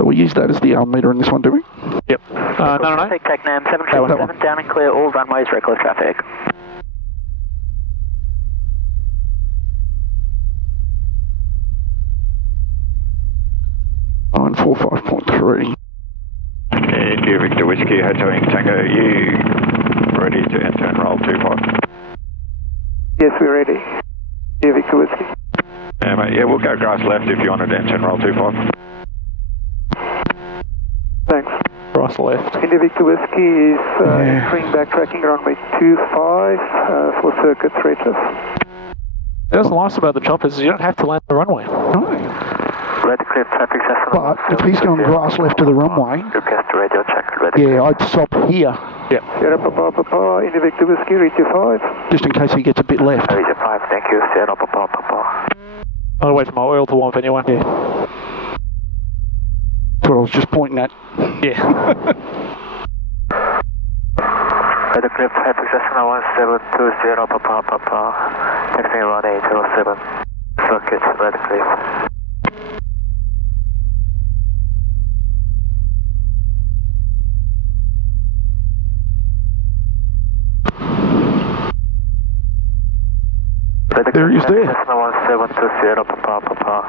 So we use that as the meter in this one, do we? Yep. No. Take TACNAM 777 down and clear all runways, reckless traffic. On 45.3. India Victor Whiskey, Hotel Tango, you ready to enter and roll 25? Yes, we're ready. India Victor Whiskey. Yeah, mate, yeah, we'll go grass left if you wanted to enter and roll 25. Thanks. Grass left. India Victor Whiskey is entering backtracking runway 25 for circuit threatless. That's the nice about the choppers is you don't have to land the runway. No. Ready to clear traffic session. But if he's going grass left to the runway, Request radio check. Ready. yeah, I'd stop here. Yep. Sierra Papa, India Victor Whiskey, reach 5. Just in case he gets a bit left. Reach 5, thank you. Sierra Papa. I'll wait for my oil to warm up anyway. Yeah. That's what I was just pointing at. Yeah. Ready to clear traffic session 1720 Papa. Taxing 1807. Circuit, ready to clear. There he is there. 1720 Papa.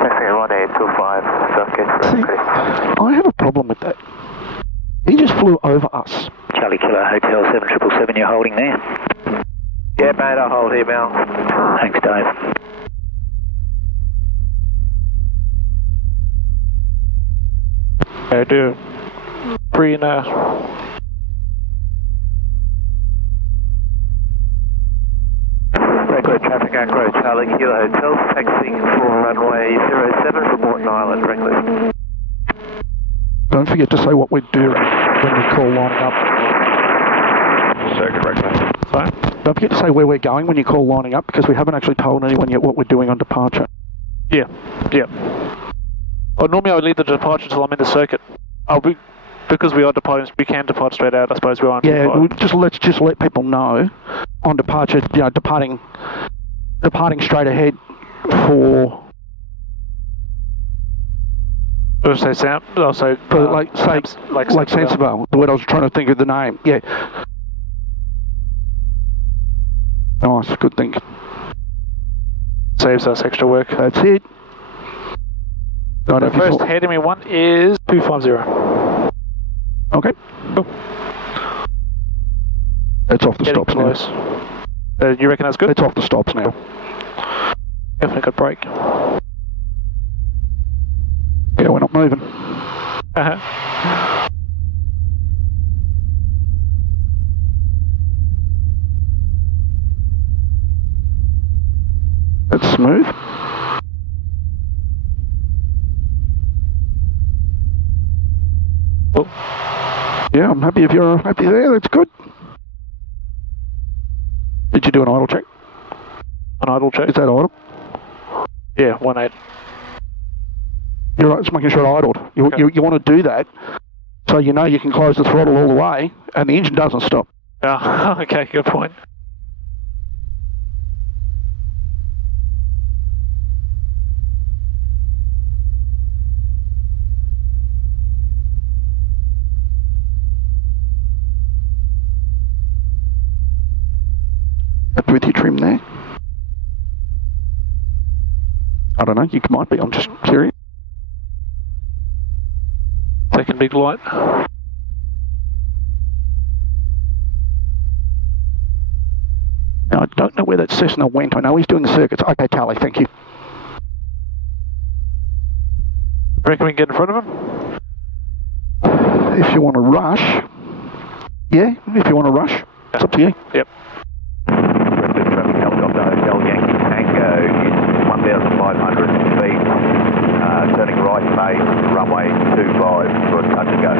Taxing 1825. Circuit, ready See, to clear. I have a problem with that. He just flew over us. Charlie Kilo Hotel 7777, you're holding there? Yeah, mate, I'll hold here, Mel. Thanks, Dave. Okay, do green, Regular traffic, Acro Charlie Kilo Hotel, taxiing for runway 07 for Morton Island, reckless. Don't forget to say what we're doing when we call lining up. Circuit reckless. sorry? Don't forget to say where we're going when you call lining up, because we haven't actually told anyone yet what we're doing on departure. Yeah. Well, normally I would leave the departure until I'm in the circuit. Because we are departing, we can depart straight out, I suppose we are. Yeah, let's just let people know on departure, departing straight ahead for... I'll say Sam. I'll say like Sensible. The word I was trying to think of the name. Yeah. Nice, good thing. Saves us extra work. That's it. The first heading we want is 250. Okay. Cool. It's off the stops close. now. You reckon that's good? It's off the stops now. Definitely good break. Yeah, we're not moving. It's smooth. Oh. Yeah, I'm happy if you're happy there, that's good. Did you do an idle check? An idle check? Is that idle? Yeah, 1.8. You're right, just making sure it idled. You want to do that so you know you can close the throttle all the way and the engine doesn't stop. Oh, okay, good point. Happy with your trim there? I don't know, you might be, I'm just curious. Second big light. Now, I don't know where that Cessna went. I know he's doing the circuits. Okay, Tally, thank you. Reckon we can get in front of him? If you want to rush, yeah, if you want to rush, it's up to you. Yep. Reckless traffic helicopter Hotel Yankee Tango is 1,500 feet, turning right base, runway 25 for a touch and go.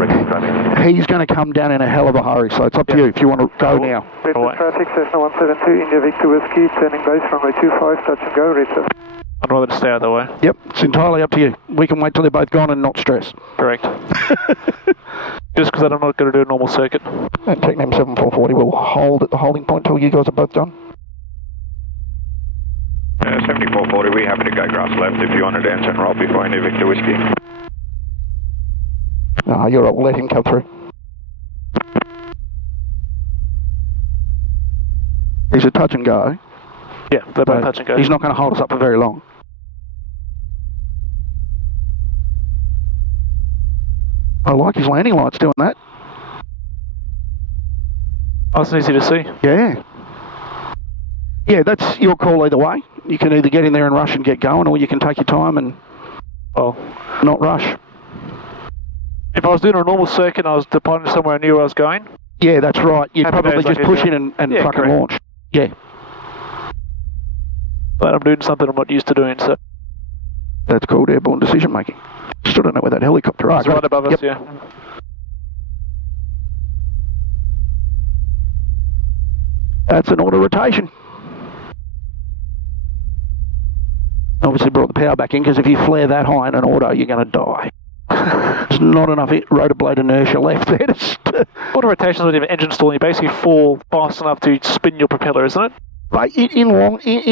Reckless traffic. He's going to come down in a hell of a hurry, so it's up to you if you want to go now. Reckless traffic, Cessna 172, India Victor Whiskey, turning base, runway 25, touch and go, reckless. I'd rather just stay out of the way. Yep, it's entirely up to you. We can wait till they're both gone and not stress. Correct. Just because I'm not going to do a normal circuit. And TACNAM 7440 will hold at the holding point till you guys are both done. 7440, we're happy to go grass left if you wanted to enter and roll before India Victor Whiskey. No, you're right. We'll let him come through. He's a touch and go. Yeah, they're both touch and go. He's not going to hold us up for very long. I like his landing lights doing that. That's easy to see. Yeah. Yeah, that's your call either way. You can either get in there and rush and get going, or you can take your time and not rush. If I was doing a normal circuit and I was departing somewhere I knew where I was going. Yeah, that's right. You'd Happy probably days just like push you in and Yeah, fucking correct. launch. Yeah, But I'm doing something I'm not used to doing, so. that's called airborne decision making. Still don't know where that helicopter is. It's right above us, yeah. That's an auto rotation. Obviously brought the power back in, because if you flare that high in an auto, you're going to die. There's not enough rotor blade inertia left there to... Auto rotation is not even engine stalling. You basically fall fast enough to spin your propeller, isn't it? But in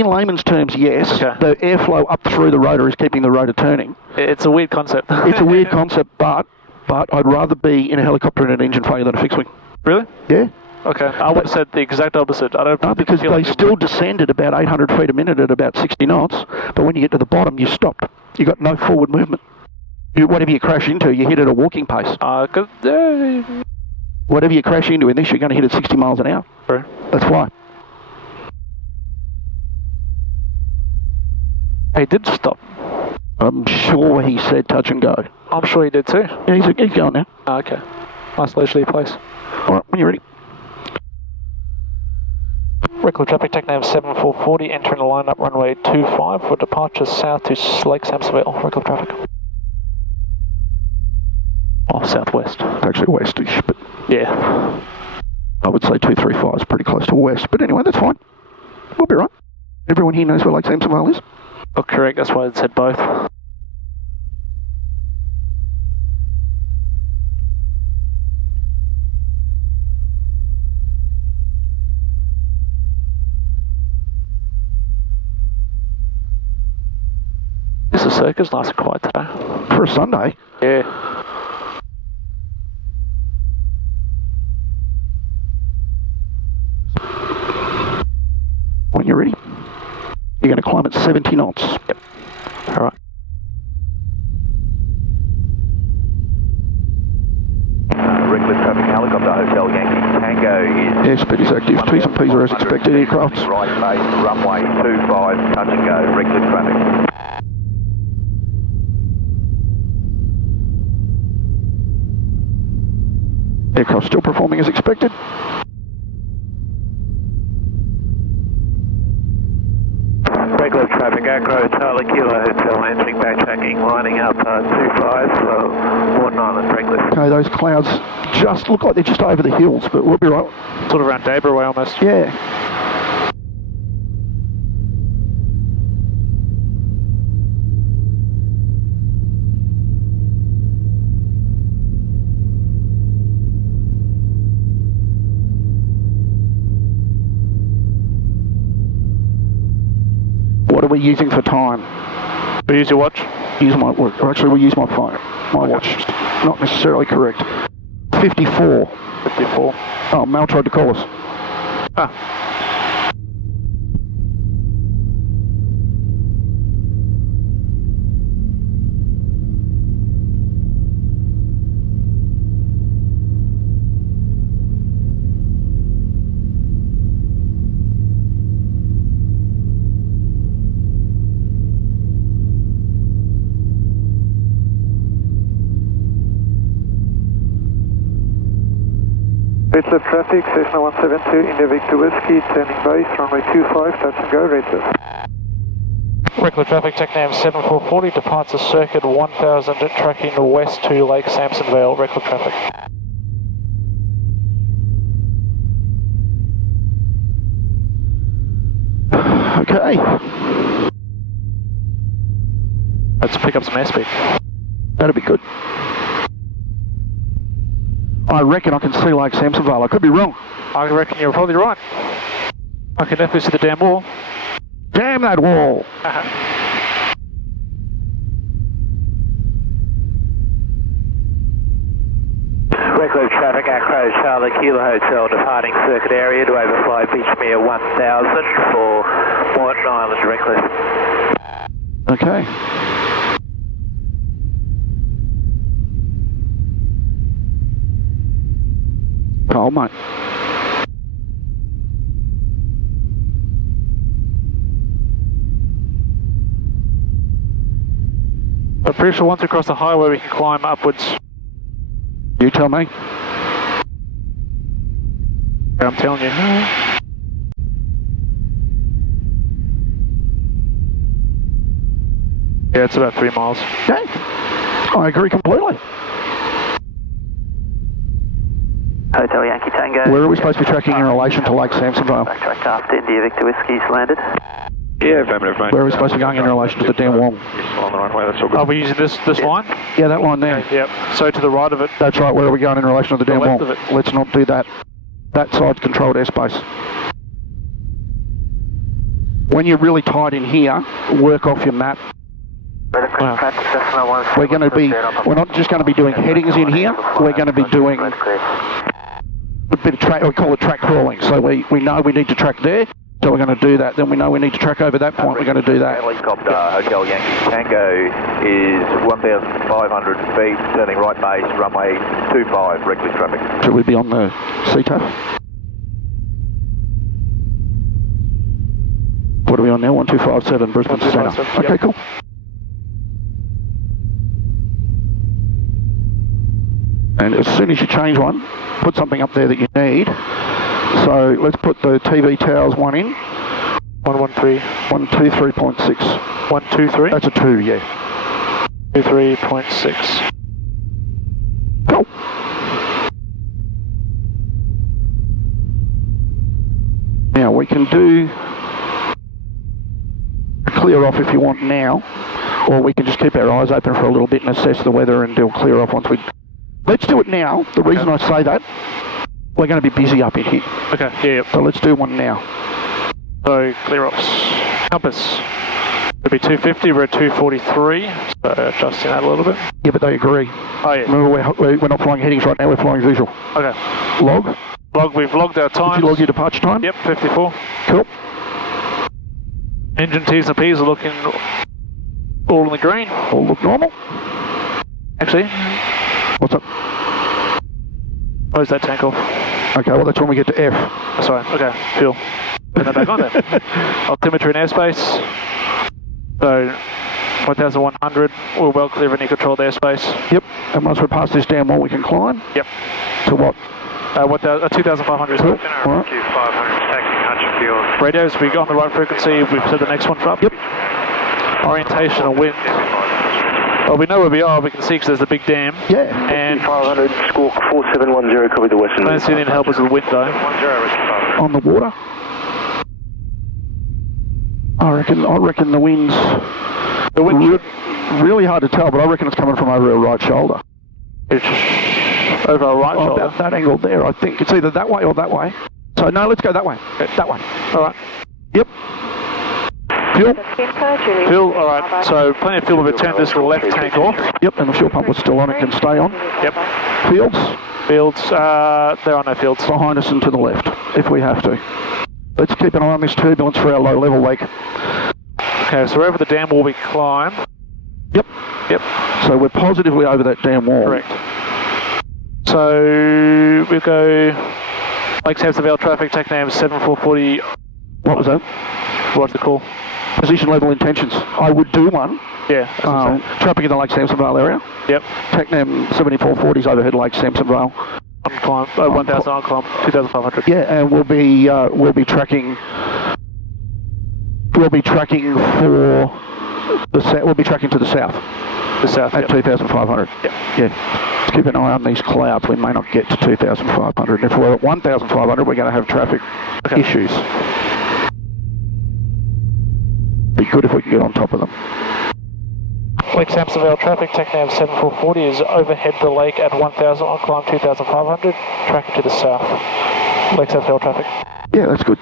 layman's terms, yes. Okay. The airflow up through the rotor is keeping the rotor turning. It's a weird concept. It's a weird concept, but I'd rather be in a helicopter in an engine failure than a fixed wing. Really? Yeah. Okay, I would have said the exact opposite. I don't. No, because feel they like still descend at about 800 feet a minute at about 60 knots, but when you get to the bottom, you stopped. You got no forward movement. Whatever you crash into, you hit at a walking pace. Whatever you crash into in this, you're going to hit at 60 miles an hour. True. That's why. He did stop. I'm sure he said touch and go. I'm sure he did too. Yeah, he's going now. Oh, okay. Nice leisurely place. All right, when you're ready. Record traffic, TACNAV 7440, entering the line up runway 25 for departure south to Lake Samsonville. Record traffic. Oh, southwest. It's actually westish, but Yeah. I would say 235 is pretty close to west. But anyway, that's fine. We'll be right. Everyone here knows where Lake Samsonville is. Oh, correct. That's why it said both. This is circus nice and quiet today. For a Sunday. Yeah. When you're ready. You're going to climb at 70 knots. Yep. All right. Regular traffic helicopter, Hotel Yankee Tango is... Airspeed is active. T's and P's are as expected. Aircraft. Right base, runway 25, touch and go, regular traffic. Aircraft still performing as expected. Regular traffic, Acro, Charlie Kilo Hotel, entering backtracking, lining up 25 for Warden Island, regular. Okay, those clouds just look like they're just over the hills, but we'll be right. Sort of around Debra way almost. Yeah. What are we using for time? We use your watch? Use my watch. Or actually, we use my phone. My watch. Not necessarily correct. 54. 54. Oh, Mal tried to call us. Ah. Redcliffe traffic, Cessna 172, India Victor Whiskey, turning base, runway 25, touch and go, Redcliffe. Regular traffic, TACNAV 7440, departs circuit 1000, tracking west to Lake Samsonville. Regular traffic. Okay. Let's pick up some airspeed. That'd be good. I reckon I can see Lake Samsonville. I could be wrong. I reckon you're probably right. I can definitely see the damn wall. Damn that wall! Uh-huh. Redcliffe traffic, Acro Charlie Kilo Hotel departing circuit area to overfly Beachmere 1000 for Morton Island, Redcliffe. Okay. Cold, mate. I'm pretty sure once we cross the highway we can climb upwards. You tell me. I'm telling you. Yeah, it's about 3 miles. Okay. I agree completely. Hotel Yankee Tango. Where are we supposed to be tracking in relation to Lake Samsonvale? Backtrack after India Victor Whiskey's landed. Yeah, affirmative, mate. Where are we supposed to be going in relation to the damn wall? On the right way, that's all good. Are we using this line? Yeah, that line there. Yep. So to the right of it. That's right, where are we going in relation to the damn left wall? of it. Let's not do that. That side's controlled airspace. When you're really tight in here, work off your map. We're going to be, we're not just going to be doing headings in here, we're going to be doing a bit of track, we call it track crawling. So we know we need to track there, so we're going to do that. Then we know we need to track over that point, we're going to do that. Helicopter Hotel Yankee Tango is 1,500 feet, turning right base, runway 25, Redcliffe traffic. Should we be on the CTAF? What are we on now? 1257 Brisbane Centre. 1257, Okay, yep. cool. And as soon as you change one, put something up there that you need. So let's put the TV towers one in. 113. 123.6. 123? That's a 2, yeah. 23.6. Cool. Now we can do a clear off if you want now, or we can just keep our eyes open for a little bit and assess the weather and do a clear off once we... Let's do it now. The reason I say that, we're going to be busy up in here. Okay, yeah. So let's do one now. So clear ops. Compass. It'll be 250, we're at 243, so adjusting that a little bit. Yeah, but they agree. Oh yeah. Remember, we're not flying headings right now, we're flying visual. Okay. Log? We've logged our time. Did you log your departure time? Yep, 54. Cool. Engine T's and P's are looking all in the green. All look normal. Actually, What's up? close that tank off. Okay, well that's when we get to F. Sorry, okay, fuel. Put that back on there. Altimetry and airspace. So, 1,100, we're well clear of any controlled airspace. Yep, and once we're past this damn wall we can climb. Yep. To what? 2,500. Cool. All right. 500, taxi Hutchfield. Radios, we got on the right frequency, we've set the next one for up. Yep. Orientation and wind. Well, we know where we are, we can see because there's the big dam. Yeah. And 500, Squawk 4710, copy the western. I don't see anything to help us with wind though. 10, Whiskey 500. On the water. I reckon the wind's The wind should... really hard to tell, but I reckon it's coming from over our right shoulder. It's over our right shoulder. About that angle there, I think. It's either that way or that way. So no, let's go that way. That way. Alright. Yep. Fuel. Fuel, alright. So plenty of fuel, we've turned this left tank off. Yep, and the fuel pump was still on, it can stay on. Yep. Fields. Fields, there are no fields. Behind us and to the left, if we have to. Let's keep an eye on this turbulence for our low level leak. Okay, so wherever the dam wall we climb. Yep. Yep. So we're positively over that damn wall. Correct. So we'll go Lake Samsonvale traffic, TACNAM 7440. What was that? What's the call? Position level intentions. I would do one. Yeah. Traffic in the Lake Samsonvale area. Yep. TACNAM 7440s overhead Lake Samsonvale. On climb, 1,000 on climb, 2,500. Yeah, and we'll be tracking. We'll be tracking for the south. We'll be tracking to the south. The south. At 2,500. Yep. Yeah. Let's keep an eye on these clouds. We may not get to 2,500. If we're at 1,500, we're going to have traffic issues. Be good if we can get on top of them. Lake Samsonvale traffic, TACNAM 7440 is overhead the lake at 1,000 on climb, 2,500. Tracking to the south. Lake Samsonvale traffic. Yeah, that's good.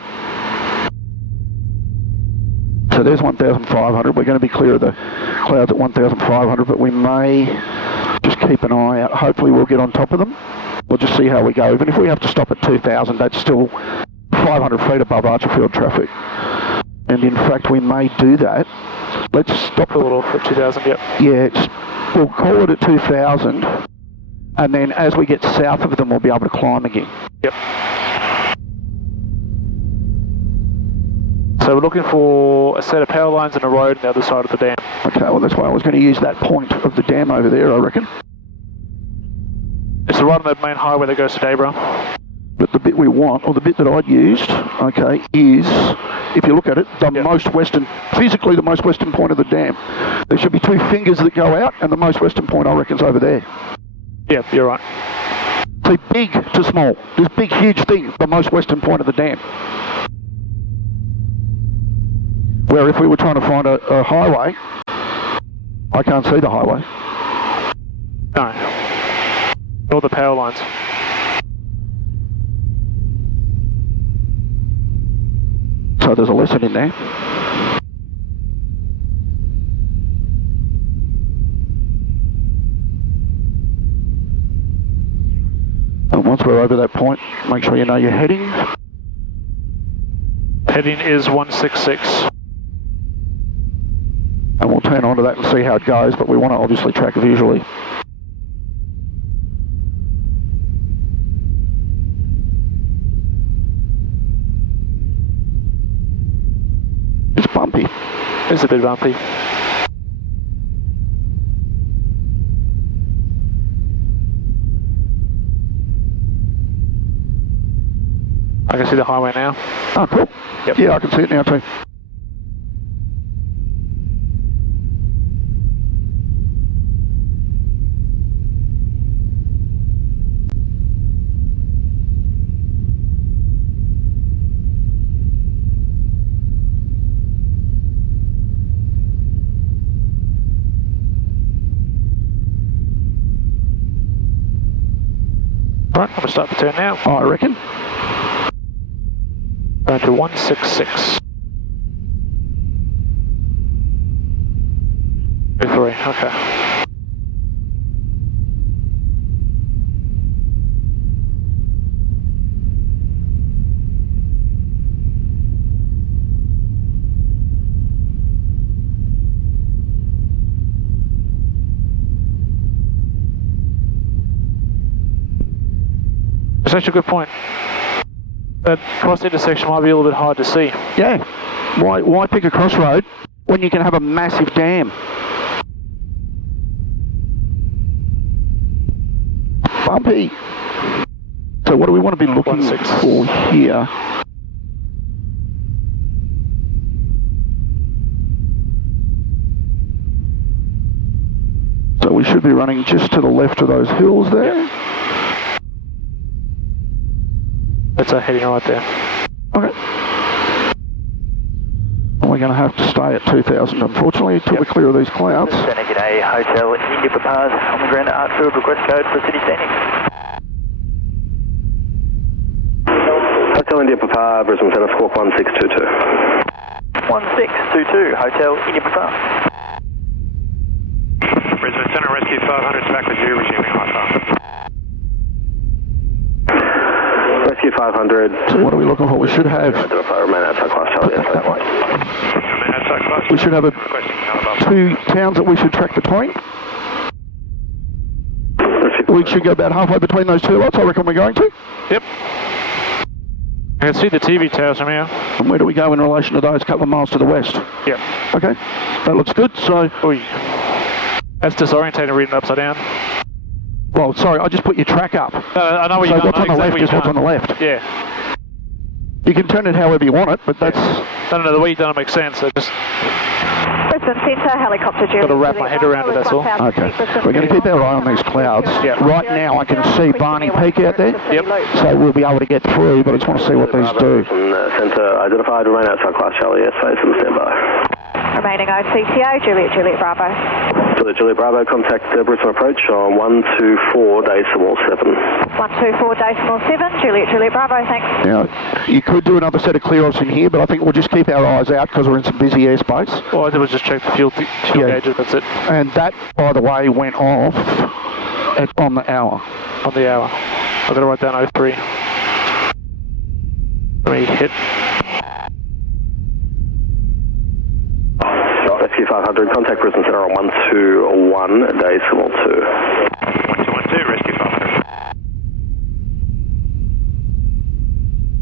So there's 1,500. We're going to be clear of the clouds at 1,500, but we may just keep an eye out. Hopefully we'll get on top of them. We'll just see how we go. Even if we have to stop at 2,000, that's still 500 feet above Archerfield traffic. And in fact, we may do that. Let's stop. Pull it off at 2,000, yep. Yeah, we'll call it at 2,000, and then as we get south of them, we'll be able to climb again. Yep. So we're looking for a set of power lines and a road on the other side of the dam. Okay, well that's why I was going to use that point of the dam over there, I reckon. It's right on the main highway that goes to Daybra. But the bit we want, or the bit that I'd used, okay, is, if you look at it, the most western, physically the most western point of the dam. There should be two fingers that go out, and the most western point, I reckon, is over there. Yep, you're right. See, big to small. This big, huge thing, the most western point of the dam. Where if we were trying to find a highway, I can't see the highway. No. All the power lines. So there's a lesson in there. And once we're over that point, make sure you know your heading. Heading is 166. And we'll turn onto that and see how it goes, but we want to obviously track visually. It's bumpy. It's a bit bumpy. I can see the highway now. Oh, cool. Yep. Yeah, I can see it now too. Right, I'm going to start the turn now. I reckon. Going to 166. 3, okay. That's actually a good point. That cross intersection might be a little bit hard to see. Yeah. Why pick a crossroad when you can have a massive dam? Bumpy. So what do we want to be looking for here? So we should be running just to the left of those hills there. Yep. That's our heading right there. Okay. And we're going to have to stay at 2,000 unfortunately until we clear these clouds. G'day, Hotel India Papa on the ground at Artfield, request code for city standing. Hotel India Papa, Brisbane Centre, squawk 1622. 1622, Hotel India Papa. Brisbane Centre, Rescue 500, back with you, resuming high far. Rescue 500. So what are we looking for? We should have... Remain outside class, Charlie, yes, that way. Remain outside class. We should have two towns that we should track between. We should go about halfway between those two lots, I reckon we're going to. Yep. I can see the TV towers from here. And where do we go in relation to those? A couple of miles to the west. Yep. Okay, that looks good. So, Oy. That's disorientating reading upside down. well, sorry, I just put your track up. I know what So you're what's on the left is what's on the left. Yeah. You can turn it however you want it, but that's... No, the way you've done it makes sense. I just Brisbane Centre, helicopter Juliet. got to wrap my head around it, that's all. Okay, we're going to keep our eye on these clouds. Yeah. Right now I can see Barney Peak out there, Yep. so we'll be able to get through, but I just want to see what these do. Centre identified, remain outside class, Charlie, yes, face and stand by. Remaining OCTO, Juliet Bravo. Juliet Bravo, contact Brisbane approach on 124 decimal 7. 124 decimal 7, Juliet Bravo, thanks. Now, you could do another set of clear-offs in here, but I think we'll just keep our eyes out because we're in some busy airspace. all I did was just check the fuel gauges, that's it. And that, by the way, went off on the hour. On the hour. I've got to write down 03. Let me hit. Rescue 500, contact Brisbane Centre on 121, Decimal 2. 1212, Rescue 500.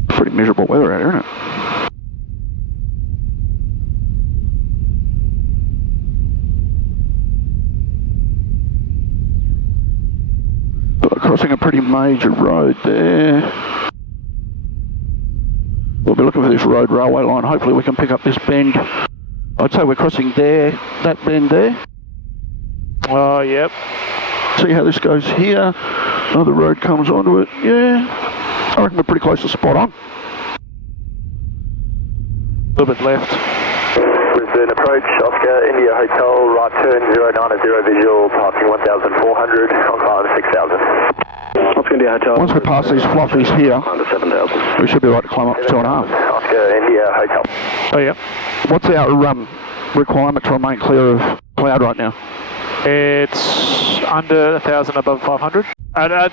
Pretty miserable weather out here, isn't it? Crossing a pretty major road there. We'll be looking for this road railway line. Hopefully we can pick up this bend. I'd say we're crossing there, that bend there. Oh, yep. See how this goes here. Another road comes onto it. Yeah, I reckon we're pretty close to spot on. A little bit left. Brisbane approach, Oscar, India Hotel, right turn 090 visual, passing 1,400, on climb 6,000. Oscar India Hotel. Once we pass these fluffies here, Under 7,000. we should be right to climb up to 2.5. Oscar, India Hotel. Oh, yep. What's our requirement to remain clear of cloud right now? It's under 1,000 above 500.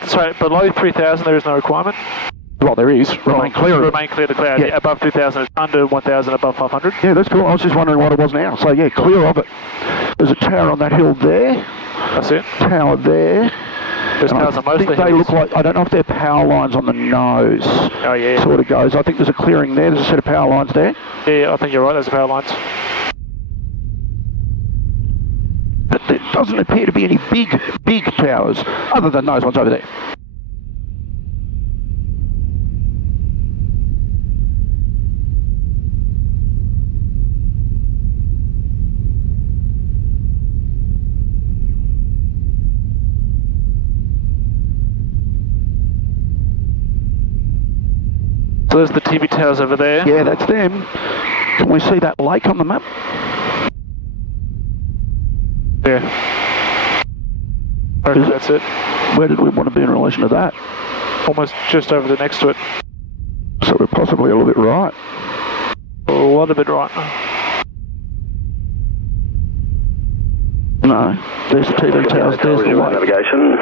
Sorry, below 3,000 there is no requirement. Well, there is. Remain clear of it. Remain clear to cloud. Yeah. Yeah, above 2,000 is under 1,000 above 500. Yeah, that's cool. I was just wondering what it was now. So yeah, clear of it. There's a tower on that hill there. That's it. Tower there. There's And towers I on most of think the they hills. look like, I don't know if they're power lines on the nose. Oh, yeah. Sort of goes. I think there's a clearing there. There's a set of power lines there. Yeah, I think you're right. There's the power lines. But there doesn't appear to be any big towers, other than those ones over there. So there's the TV towers over there. Yeah, that's them. Can we see that lake on the map? Yeah. I reckon that's it. Where did we want to be in relation to that? Almost just over the next to it. So we're possibly a little bit right. A lot of it right. No, there's the TV towers, there's the lake. Navigation.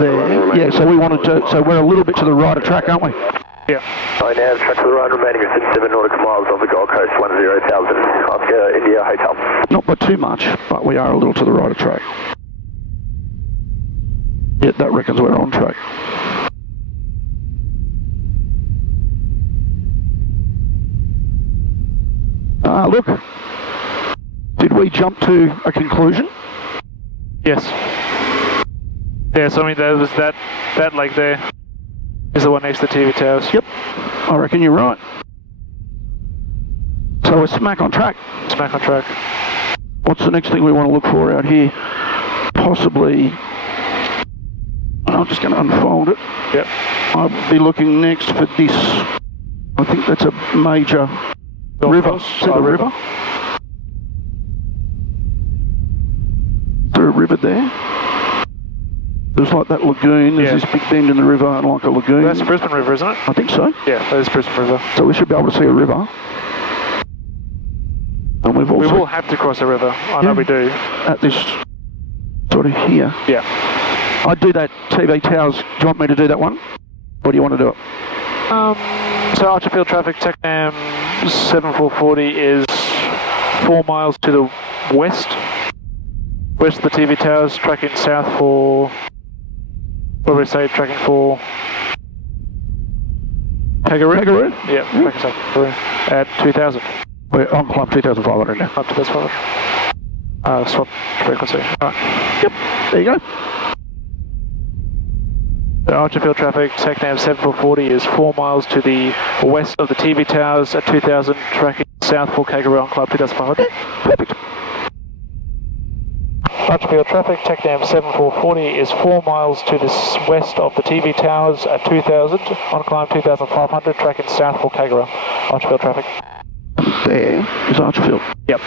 There, yeah, so we wanted to, so we're a little bit to the right of track, aren't we? Yeah. I now track to the right remaining within 7 nautical miles of the Gold Coast, 10,000. Oscar, India Hotel. Not by too much, but we are a little to the right of track. Yeah, that reckons we're on track. Ah, look. Did we jump to a conclusion? Yes. Yeah, so I mean there was that lake there is the one next to the TV towers. Yep. I reckon you're right. So we're smack on track. Smack on track. What's the next thing we want to look for out here? Possibly, I'm just going to unfold it. Yep. I'll be looking next for this. I think that's a major river. See the river? Is there a river there? There's like that lagoon, there's this big bend in the river and like a lagoon. That's the Brisbane River, isn't it? I think so. Yeah, that is Brisbane River. So we should be able to see a river. And we've also... We will have to cross a river. I know we do. At this sort of here. Yeah. I'd do that TV towers. Do you want me to do that one? Or do you want to do it? So Archerfield traffic, TechNam 7440 is 4 miles to the west. West of the TV towers, tracking south for... What do we say? Tracking for... Kangaroo? Kangaroo? Yeah, tracking south for Kangaroo at 2,000. We're on climb 2,500 now. Up to this one. Swap frequency. Alright. Yep, there you go. The Archerfield traffic, TechNam 7440 is 4 miles to the west of the TV towers at 2,000, tracking south for Kangaroo on climb 2,500. Perfect. Archerfield traffic, TechNam 7440 is 4 miles to the west of the TV towers at 2,000, on climb 2,500, tracking south for Kangaroo. Archerfield traffic. There is Archerfield. Yep.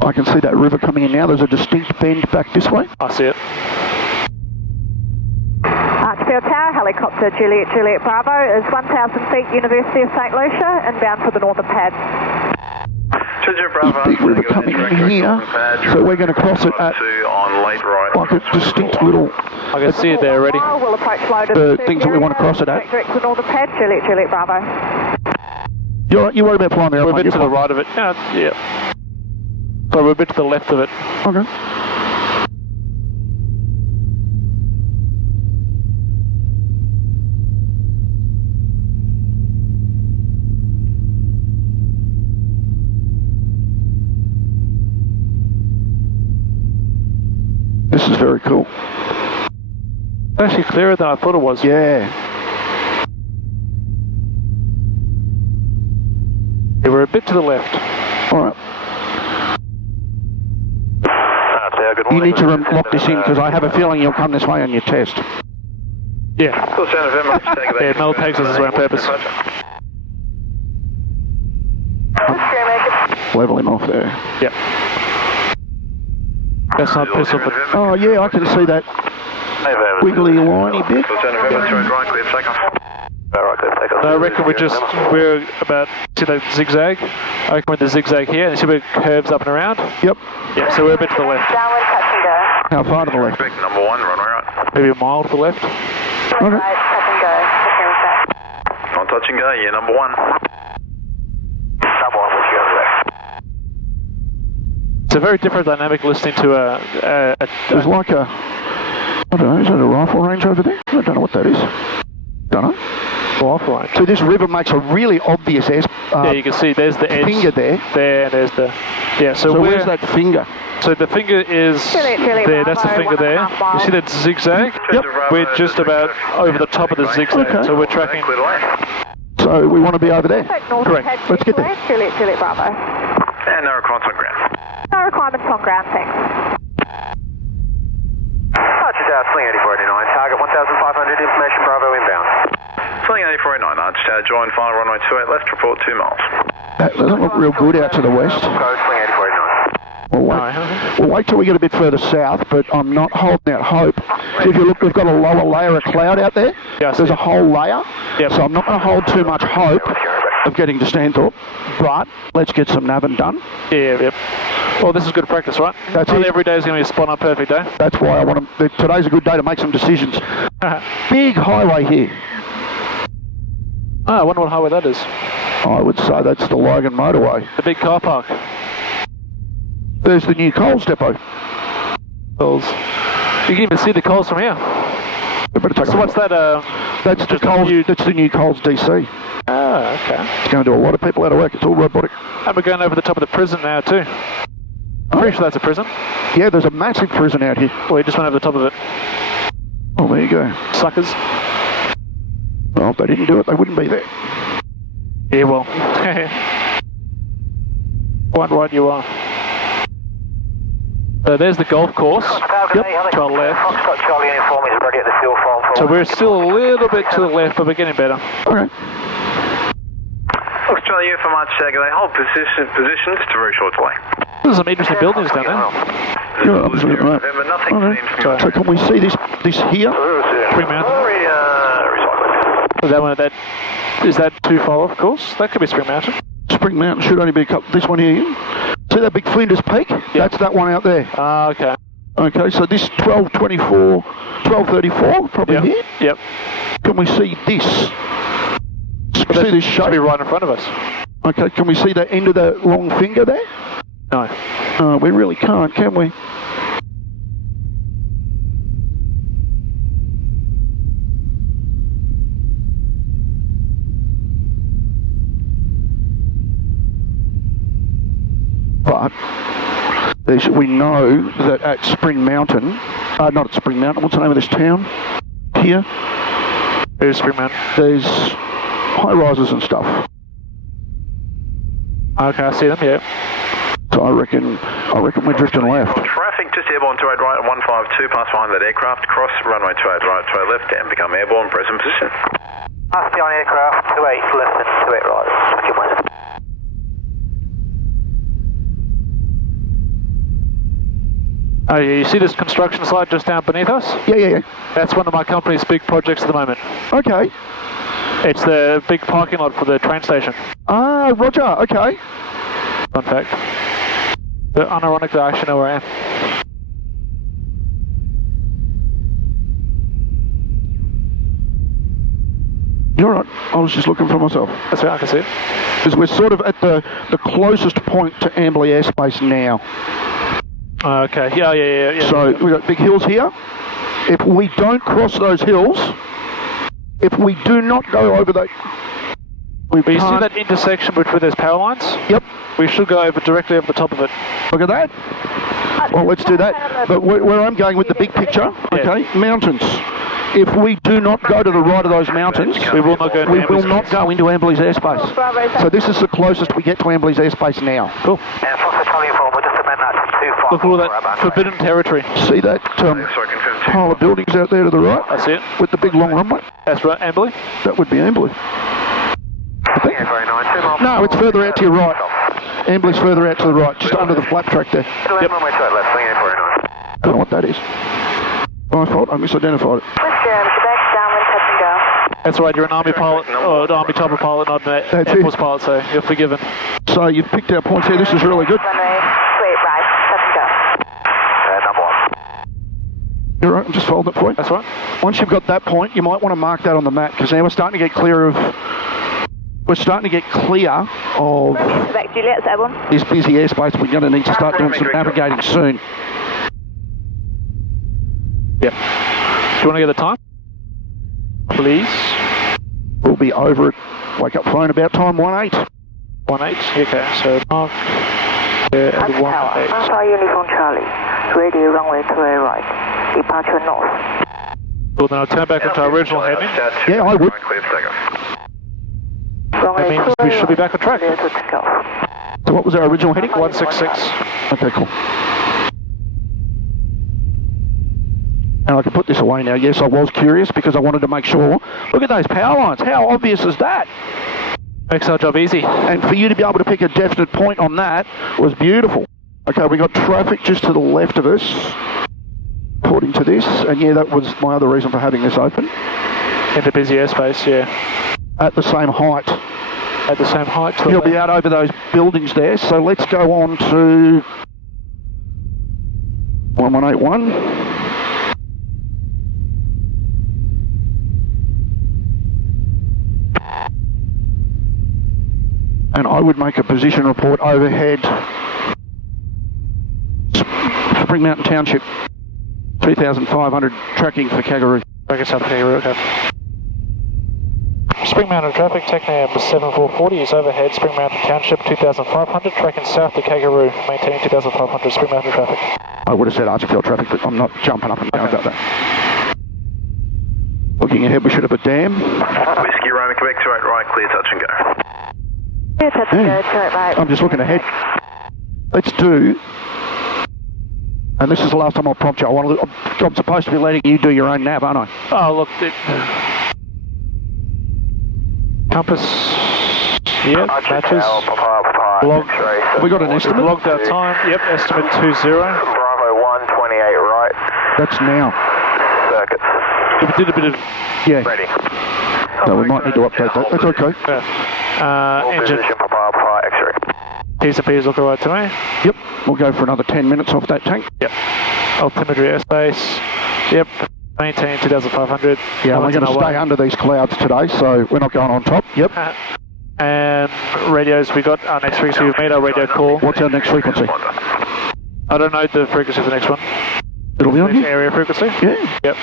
I can see that river coming in now. There's a distinct bend back this way. I see it. Archerfield Tower, helicopter Juliet Bravo is 1,000 feet, University of St Lucia, inbound for the northern pad. big river coming in here. So we're going to cross it at like a distinct little... I can see it there already. We'll approach low to The things that we want to cross it at. direct to the northern pad, Juliet Bravo. You worry about flying there. We're a bit to the right of it. Yeah. So we're a bit to the left of it. Okay. This is very cool. It's actually clearer than I thought it was. Yeah. Yeah, we're a bit to the left. All right. You need to lock this in because I have a feeling you'll come this way on your test. Yeah. Yeah, Mel takes us this way on purpose. Level him off there. Yep. That's not piss off. Oh yeah, I can see that wiggly liney bit. I reckon we're about, see that zigzag? I reckon we're in the zigzag here, and see where it curves up and around? Yep. Yeah, so we're a bit to the left. Downwind, touch and go. How far to the left? Number 1, runway right. Maybe a mile to the left. Okay. Right, touch and go. On touch and go, yeah, number 1. Number 1, which goes left. It's a very different dynamic listening to There's like a, I don't know, is that a rifle range over there? I don't know what that is. Don't know. rifle range. So this river makes a really obvious yeah, you can see there's the edge. finger there. There, and there's the, yeah, So where's that finger? So the finger is there, that's the finger there. You see that zigzag? Yep. We're just about over the top of the zigzag, Okay. so we're tracking. So we want to be over there. Correct. Let's get there. Juliet Bravo. And no requirements on ground. No requirements on ground, thanks. Archer Tower, Sling 8489, target 1,500, information Bravo inbound. Sling 8489, Archer Tower, join final runway 28 left, report 2 miles. That doesn't look real good out to the west. Go Sling 8489. We'll wait till we get a bit further south, but I'm not holding out hope. So if you look, we've got a lower layer of cloud out there. Yeah, There's a whole layer. Yep. So I'm not going to hold too much hope of getting to Stanthorpe, but let's get some nabbing done. Yeah, yep. Well, this is good practice, right? That's Not it. every day is going to be a spot-on perfect day. That's why I want to. Today's a good day to make some decisions. Big highway here. I wonder what highway that is. I would say that's the Logan motorway. The big car park. There's the new Coles depot. Coles. You can even see the Coles from here. We better take So what's that? That's the just a Coles. new- That's the new Coles DC. Oh, okay. It's going to do a lot of people out of work. It's all robotic. And we're going over the top of the prison now too. I'm pretty sure that's a prison. Yeah, there's a massive prison out here. We just went over the top of it. Oh, there you go. Suckers. Well, if they didn't do it, they wouldn't be there. Yeah, well. Quite right you are. So there's the golf course. Yep. To our left. Foxtrot Charlie uniform is ready at the fuel farm. So we're still a little bit to the left, but we're getting better. Okay. Australia Uniform Archer Tower, they hold positions to very short delay. There's some interesting buildings down there. You're absolutely right. Remember, nothing Okay. seems to So can we see this here? Spring Mountain. Recycling. Is that one of that? Is that too far off course? That could be Spring Mountain. Spring Mountain should only be a couple. This one here. See that big Flinders Peak? That's that one out there. Ah, okay. Okay, so this 1224, 1234, probably Yep. here. Yep. Can we see this? But See that this should be shape? right in front of us. Okay, can we see the end of the long finger there? No. We really can't, can we? But we know that at Spring Mountain, not at Spring Mountain, what's the name of this town? Here, There's Spring Mountain. there's high rises and stuff. Okay, I see them, yeah. So I reckon we're drifting left. Traffic just airborne 28 right, 152, pass behind that aircraft, cross runway 28 right, 28 left, and become airborne, present position. Pass behind aircraft, 28 left and 28 right. Switch your west. Oh yeah, you see this construction site just down beneath us? Yeah. That's one of my company's big projects at the moment. Okay. It's the big parking lot for the train station. Ah, Roger. Okay. fun fact. The unironic that I actually know where I am. You're right. I was just looking for myself. That's right, I can see it. Because we're sort of at the closest point to Amberley airspace now. Okay, yeah. So we've got big hills here. If we don't cross those hills, if we do not go over that... But you see that intersection between those power lines? Yep. We should go over directly over the top of it. Look at that. Well, let's do that. But where I'm going with the big picture, okay, mountains. If we do not go to the right of those mountains, we will not go into Amberley's airspace. So this is the closest we get to Amberley's airspace now. Cool. Look at all that forbidden territory. See that pile of buildings out there to the right? I see it. With the big long runway? That's right, Amberley. That would be Amberley. No, it's further out to your right. Amberley's further out to the right, just under the flat track there. Yep. Don't know what that is. My fault, I misidentified it. That's right, you're an Army pilot, or an Army type of pilot, not an Air Force pilot, so you're forgiven. So you've picked our points here, this is really good. You're right, I'm just folding it for you. That's right. Once you've got that point, you might want to mark that on the map, because now we're starting to get clear of this busy airspace. We're going to need to start doing some navigating soon. Yep. Do you want to get the time? Please. We'll be over at wake up phone about time 18. 18, okay, so mark there at 18. Alpha Uniform Charlie, radio runway 28 right, departure north. Well, then I'll turn back into our original heading. Yeah, I would. That means we should be back on track. So what was our original heading? 166. Okay, cool. And I can put this away now. Yes, I was curious because I wanted to make sure. Look at those power lines. How obvious is that? Makes our job easy. And for you to be able to pick a definite point on that was beautiful. Okay, we got traffic just to the left of us, according to this. And yeah, that was my other reason for having this open. Into busy airspace, yeah. At the same height. At the same height. He'll be out over those buildings there. So let's go on to 1181. And I would make a position report overhead. Spring Mountain Township, 3,500 tracking for Kangaroo. Tracking south for Kangaroo, okay. Spring Mountain traffic, TechNam 7440 is overhead, Spring Mountain Township 2,500, tracking south to Kangaroo, maintaining 2,500, Spring Mountain traffic. I would have said Archerfield traffic, but I'm not jumping up and down about that. Looking ahead, we should have a dam. Whiskey Roman Quebec 28 right, clear touch and go. Clear touch and go, 28 right. I'm just looking ahead. Let's do, and this is the last time I'll prompt you. I'm supposed to be letting you do your own nav, aren't I? Oh, look, compass, yeah, matches. Log, have we got an estimate? Logged our time, yep, estimate 20. Bravo 128 right. That's now. Circuits. We did a bit of... Yeah. Ready. So we might need to update that. That's okay. Engine. Position for Papa X-ray. T's and P's look alright to me. Yep. We'll go for another 10 minutes off that tank. Yep. Altimetry airspace. Yep. Maintain 2,500. Yeah, we're going to stay under these clouds today, so we're not going on top. Yep. And radios, we got our next frequency. We've made our radio call. What's our next frequency? I don't know the frequency of the next one. It'll be on here? Area frequency? Yeah. Yep.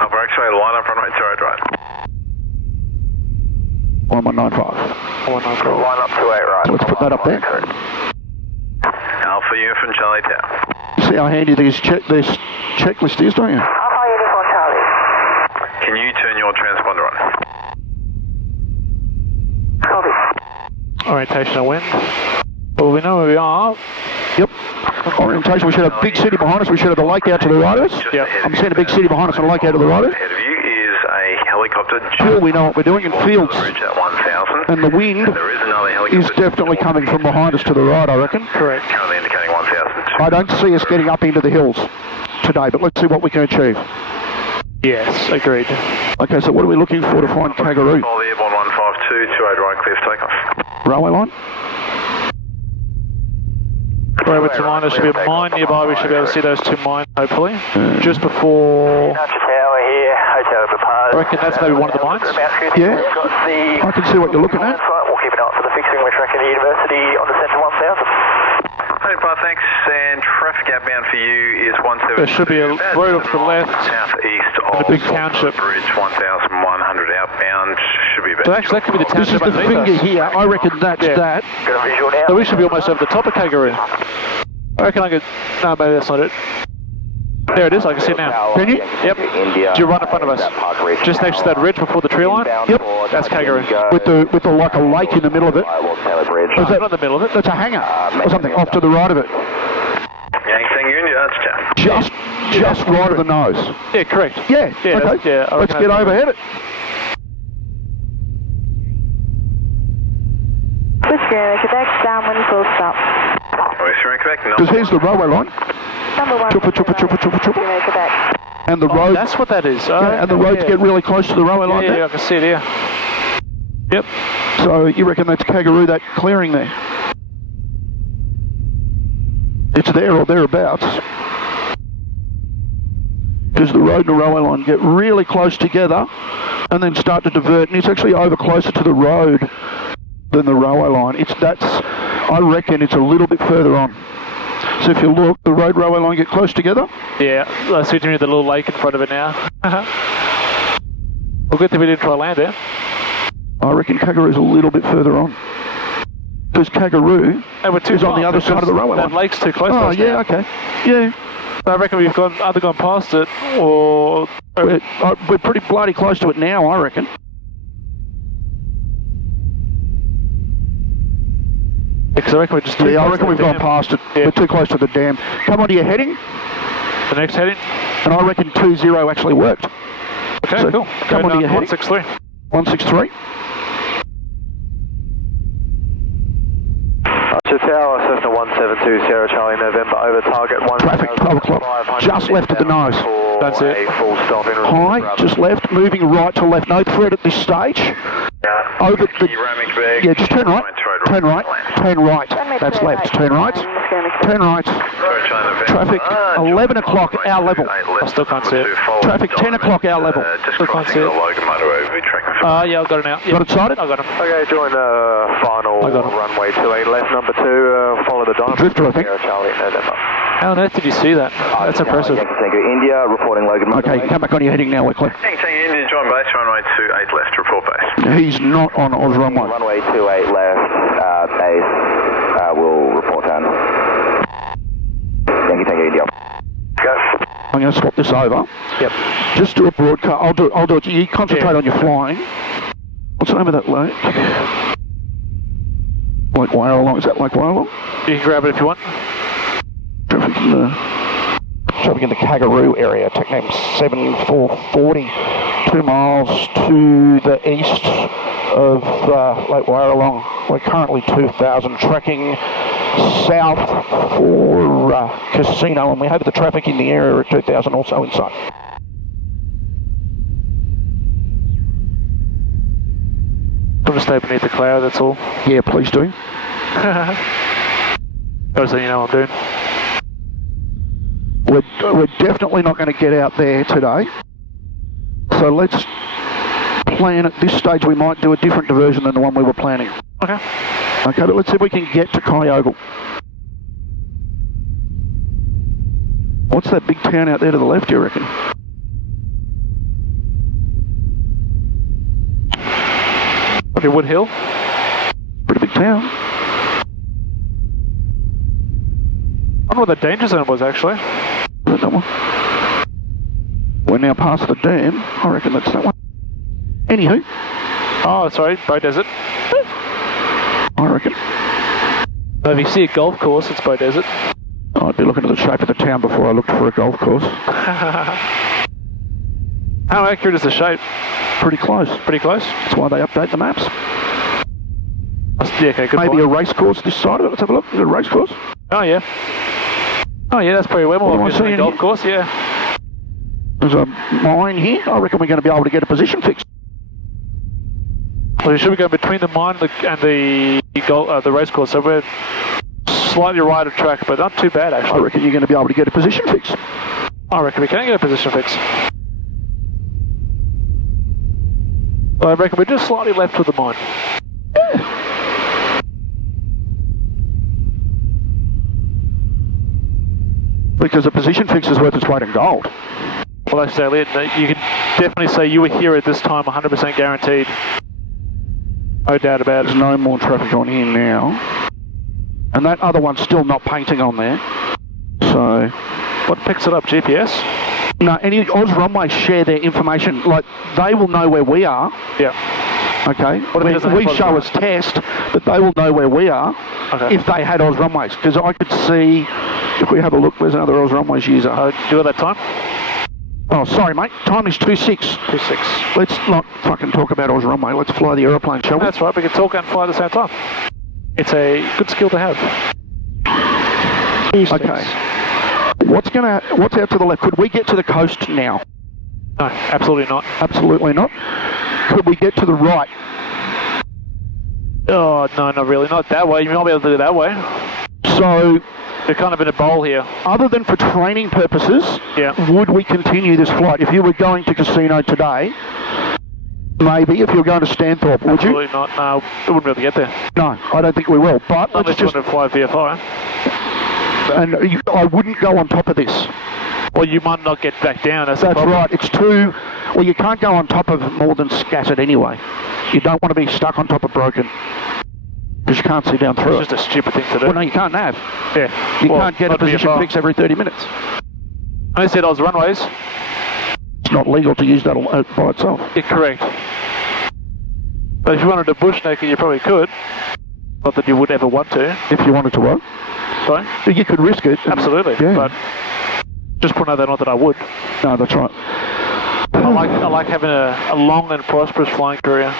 Upper X-ray, line up, runway 28 right. 1195. 194. Line up 28 right. So let's put that up there. Alpha Uniform Charlie Tower. You see how handy this checklist is, don't you? Alpha Uniform Charlie. Can you turn your transponder on? Copy. Orientation and wind. Well, we know where we are. Yep. Orientation, we should have a big city behind us. We should have the lake out to the right of us. Yep. I'm seeing a big city behind us and a lake out to the right of us. Ahead of you is a helicopter. Hill, we know what we're doing in fields. Bridge at 1,000. And the wind There is another helicopter. is definitely coming from behind us to the right, I reckon. Correct. Currently indicating 1,000. I don't see us getting up into the hills today, but let's see what we can achieve. Yes, agreed. Okay, so what are we looking for to find Kangaroo? All the airborne 152, 28 right, clear for takeoff. Railway line. We're over to line. There should be a mine nearby. We should be able to see those two mines, hopefully. Just before. Tower here, Hotel I reckon that's maybe one of the mines. Yeah. I can see what you're looking at. We'll keep an eye out for the fixing. We're tracking the university on the centre 1000. Hey, Paul, thanks. And traffic outbound for you is 172. There should be a road off to the left. Southeast and a of big township. Bridge 1100 outbound. Should be about. So actually, that could be the This is township the underneath finger us. here. I reckon that's Yeah. that. Got a visual now. So we should be almost over the top of Kangaroo. I reckon I could. No, maybe that's not it. There it is. I can see it now. Can you? Yep. You're right in front of us. Just next to that ridge before the tree line. Yep. That's Kangaroo. With the like a lake in the middle of it. Is that not the middle of it? That's a hangar or something off to the right of it. Yang Tango India, that's Jeff. Just right of the nose. Yeah, correct. Yeah. Yeah, Okay. that's- yeah, I Let's reckon get that's- overhead it. Whiskey, Quebec, downwind, full stop. Western Quebec, Because here's the railway line. Number 1. Chupa. Quebec. And the Oh, road. that's what that is. Oh, Yeah, and the roads yeah. get really close to the railway line Yeah, there. I can see it here. Yep. So you reckon that's Kangaroo, that clearing there? It's there or thereabouts. Because the road and the railway line get really close together and then start to divert, and it's actually over closer to the road than the railway line. I reckon it's a little bit further on. So if you look, the road railway line get close together. Yeah, I see the little lake in front of it now. Well, good thing we didn't try land there. I reckon Kangaroo's a little bit further on. Because Kangaroo And we're too is on the far other side of the railway that line. lake's too close to Oh, us yeah, now. okay. Yeah. I reckon we've either gone past it or... We're pretty bloody close to it now, I reckon. Because I reckon we're just too Yeah, I close reckon to we've the gone dam. past it. Yeah. We're too close to the dam. Come on to your heading, The next heading? and I reckon 20 actually worked. Okay, So, cool. come on to your heading. 163. 163. To Tower, Cessna 172, Sierra Charlie, November, over target 1. Traffic, 12 o'clock. Just left of the nose. That's it. A full stop in High, just left, moving right to left. No threat at this stage. Over the... Yeah, just turn right. Turn right. Turn right. That's left. Turn right. Turn right. Traffic 11 o'clock, our level. I still can't see it. Traffic 10 o'clock, our level. Still can't see it. Yeah, I've got it now. Yep. Got it sighted? I got him. Okay, join the final I got him. runway 28 left, number 2, follow the diamond. Drifter, I think. Sierra Charlie, November. How on earth did you see that? That's impressive. India, reporting Logan. Okay, come back on your heading now, Wickley. Yang Tango India, join base, runway 28 left, report base. He's not on Oz runway. Runway 28 left, base, will report down. Tango India. Go. I'm going to swap this over. Yep. Just do a broadcast. I'll do it. You concentrate on your flying. What's the name of that lake? Lake Wyalong. Is that Lake Wyalong? You can grab it if you want. Traffic in the Kangaroo area. Tech name 7440. 2 miles to the east of Lake Wyalong. We're currently 2000, tracking south for Casino, and we hope the traffic in the area at 2000 also in sight. I'm going to stay beneath the cloud, that's all. Yeah, please do. Gotta say, you know what I'm doing. We're definitely not going to get out there today. So let's plan at this stage. We might do a different diversion than the one we were planning. Okay. Okay, but let's see if we can get to Kyogle. What's that big town out there to the left, you reckon? Okay, Wood Hill. Pretty big town. I wonder what the danger zone was, actually. Is that one? We're now past the dam. I reckon that's that one. Anywho, Oh, sorry, Bow Desert. I reckon Now, if you see a golf course, it's Bow Desert. I'd be looking at the shape of the town before I looked for a golf course. How accurate is the shape? Pretty close. Pretty close? That's why they update the maps. Yeah, okay, good Maybe point. a race course this side of it. Let's have a look. Is it a race course? Oh, yeah. Oh, yeah, that's probably way more What am I obvious than a seeing golf here? course, yeah. There's a mine here. I reckon we're going to be able to get a position fixed. We should be going between the mine and the race course, so we're slightly right of track, but not too bad actually. I reckon you're going to be able to get a position fix. I reckon we can get a position fix. Well, I reckon we're just slightly left of the mine. Because a position fix is worth its weight in gold. Well, like I say, you can definitely say you were here at this time, 100% guaranteed. No doubt about it. There's no more traffic on here now. And that other one's still not painting on there. So... What picks it up, GPS? No, any Oz Runways share their information. Like, they will know where we are. Yeah. Okay? What if we show as test, but they will know where we are if they had Oz Runways. Because I could see, if we have a look, there's another Oz Runways user. Do you have that time? Oh, sorry, mate. Time is 2:06. 2:06. Let's not fucking talk about Oz Runway. Let's fly the aeroplane, shall we? That's right. We can talk and fly at the same time. It's a good skill to have. 2:06. Okay. What's out to the left? Could we get to the coast now? No, absolutely not. Absolutely not. Could we get to the right? Oh, no, not really. Not that way. You might be able to do it that way. So... We're kind of in a bowl here. Other than for training purposes, would we continue this flight? If you were going to casino today, maybe, if you were going to Stanthorpe, would you? Absolutely not. No, we wouldn't be able to get there. No, I don't think we will. But unless you want to fly VFR. And I wouldn't go on top of this. Well, you might not get back down. That's right. It's too... Well, you can't go on top of more than scattered anyway. You don't want to be stuck on top of broken. Because you can't see down through It's just a stupid thing to do. Well, no, you can't nav. Yeah. You can't get a position VFR. fix every 30 minutes. I said Oz Runways. It's not legal to use that by itself. Yeah, correct. But if you wanted to bush naked, you probably could. Not that you would ever want to. If you wanted to what? Sorry? You could risk it. Absolutely. Yeah. But just put out there, not that I would. No, that's right. I like having a long and prosperous flying career.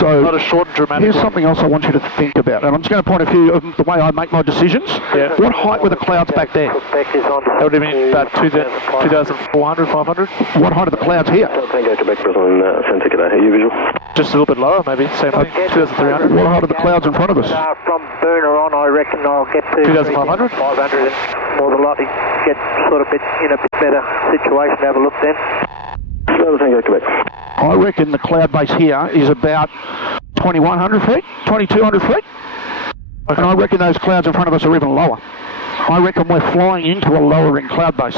So not a short and dramatic here's one. something else I want you to think about, and I'm just going to point a few of the way I make my decisions. Yeah. What height were the clouds back there? That would have been about 2,400, 500. What height are the clouds here? Tango Quebec, Brisbane, Santa Clara, you visual? Just a little bit lower, maybe. Same thing. 2,300. What height are the clouds in front of us? From Booner on, I reckon I'll get to 2,500? 500 and more than likely get sort of in a bit better situation to have a look then. Tango Quebec. I reckon the cloud base here is about 2,100 feet, 2,200 feet. And I reckon those clouds in front of us are even lower. I reckon we're flying into a lowering cloud base.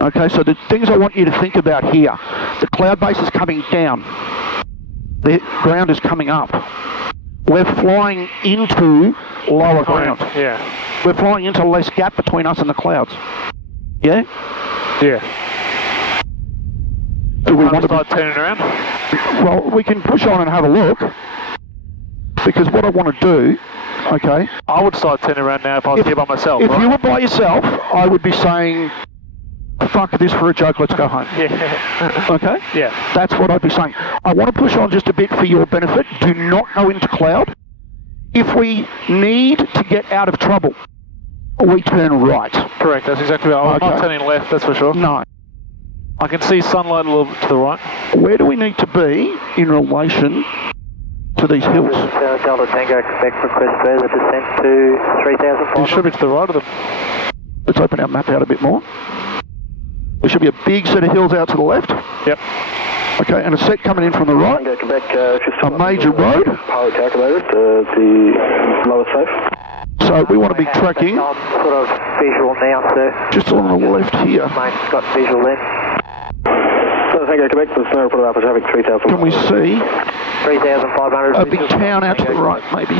Okay, so the things I want you to think about here. The cloud base is coming down. The ground is coming up. We're flying into lower ground. Yeah. We're flying into less gap between us and the clouds. Yeah? Yeah. Do we want to start turning around? Well, we can push on and have a look. Because what I want to do, okay... I would start turning around now if I was here by myself. If you were by yourself, I would be saying, fuck this for a joke, let's go home. Yeah. Okay? Yeah. That's what I'd be saying. I want to push on just a bit for your benefit. Do not go into cloud. If we need to get out of trouble, we turn right. Correct, that's exactly right. I'm not turning left, that's for sure. No. I can see sunlight a little bit to the right. Where do we need to be in relation to these hills? Delta Tango Quebec request further descent to 3,500. You should be to the right of them. Let's open our map out a bit more. There should be a big set of hills out to the left. Yep. Okay, and a set coming in from the right. Tango Quebec, a major road. Power calculated, the lowest safe. So we want to be tracking. I'm sort of visual now, sir. Just on the left here. Mate, got visual then. Tango Quebec, there's no report of Alpha traffic, 3,000. Can we see 3,500. a big town out to the right, maybe?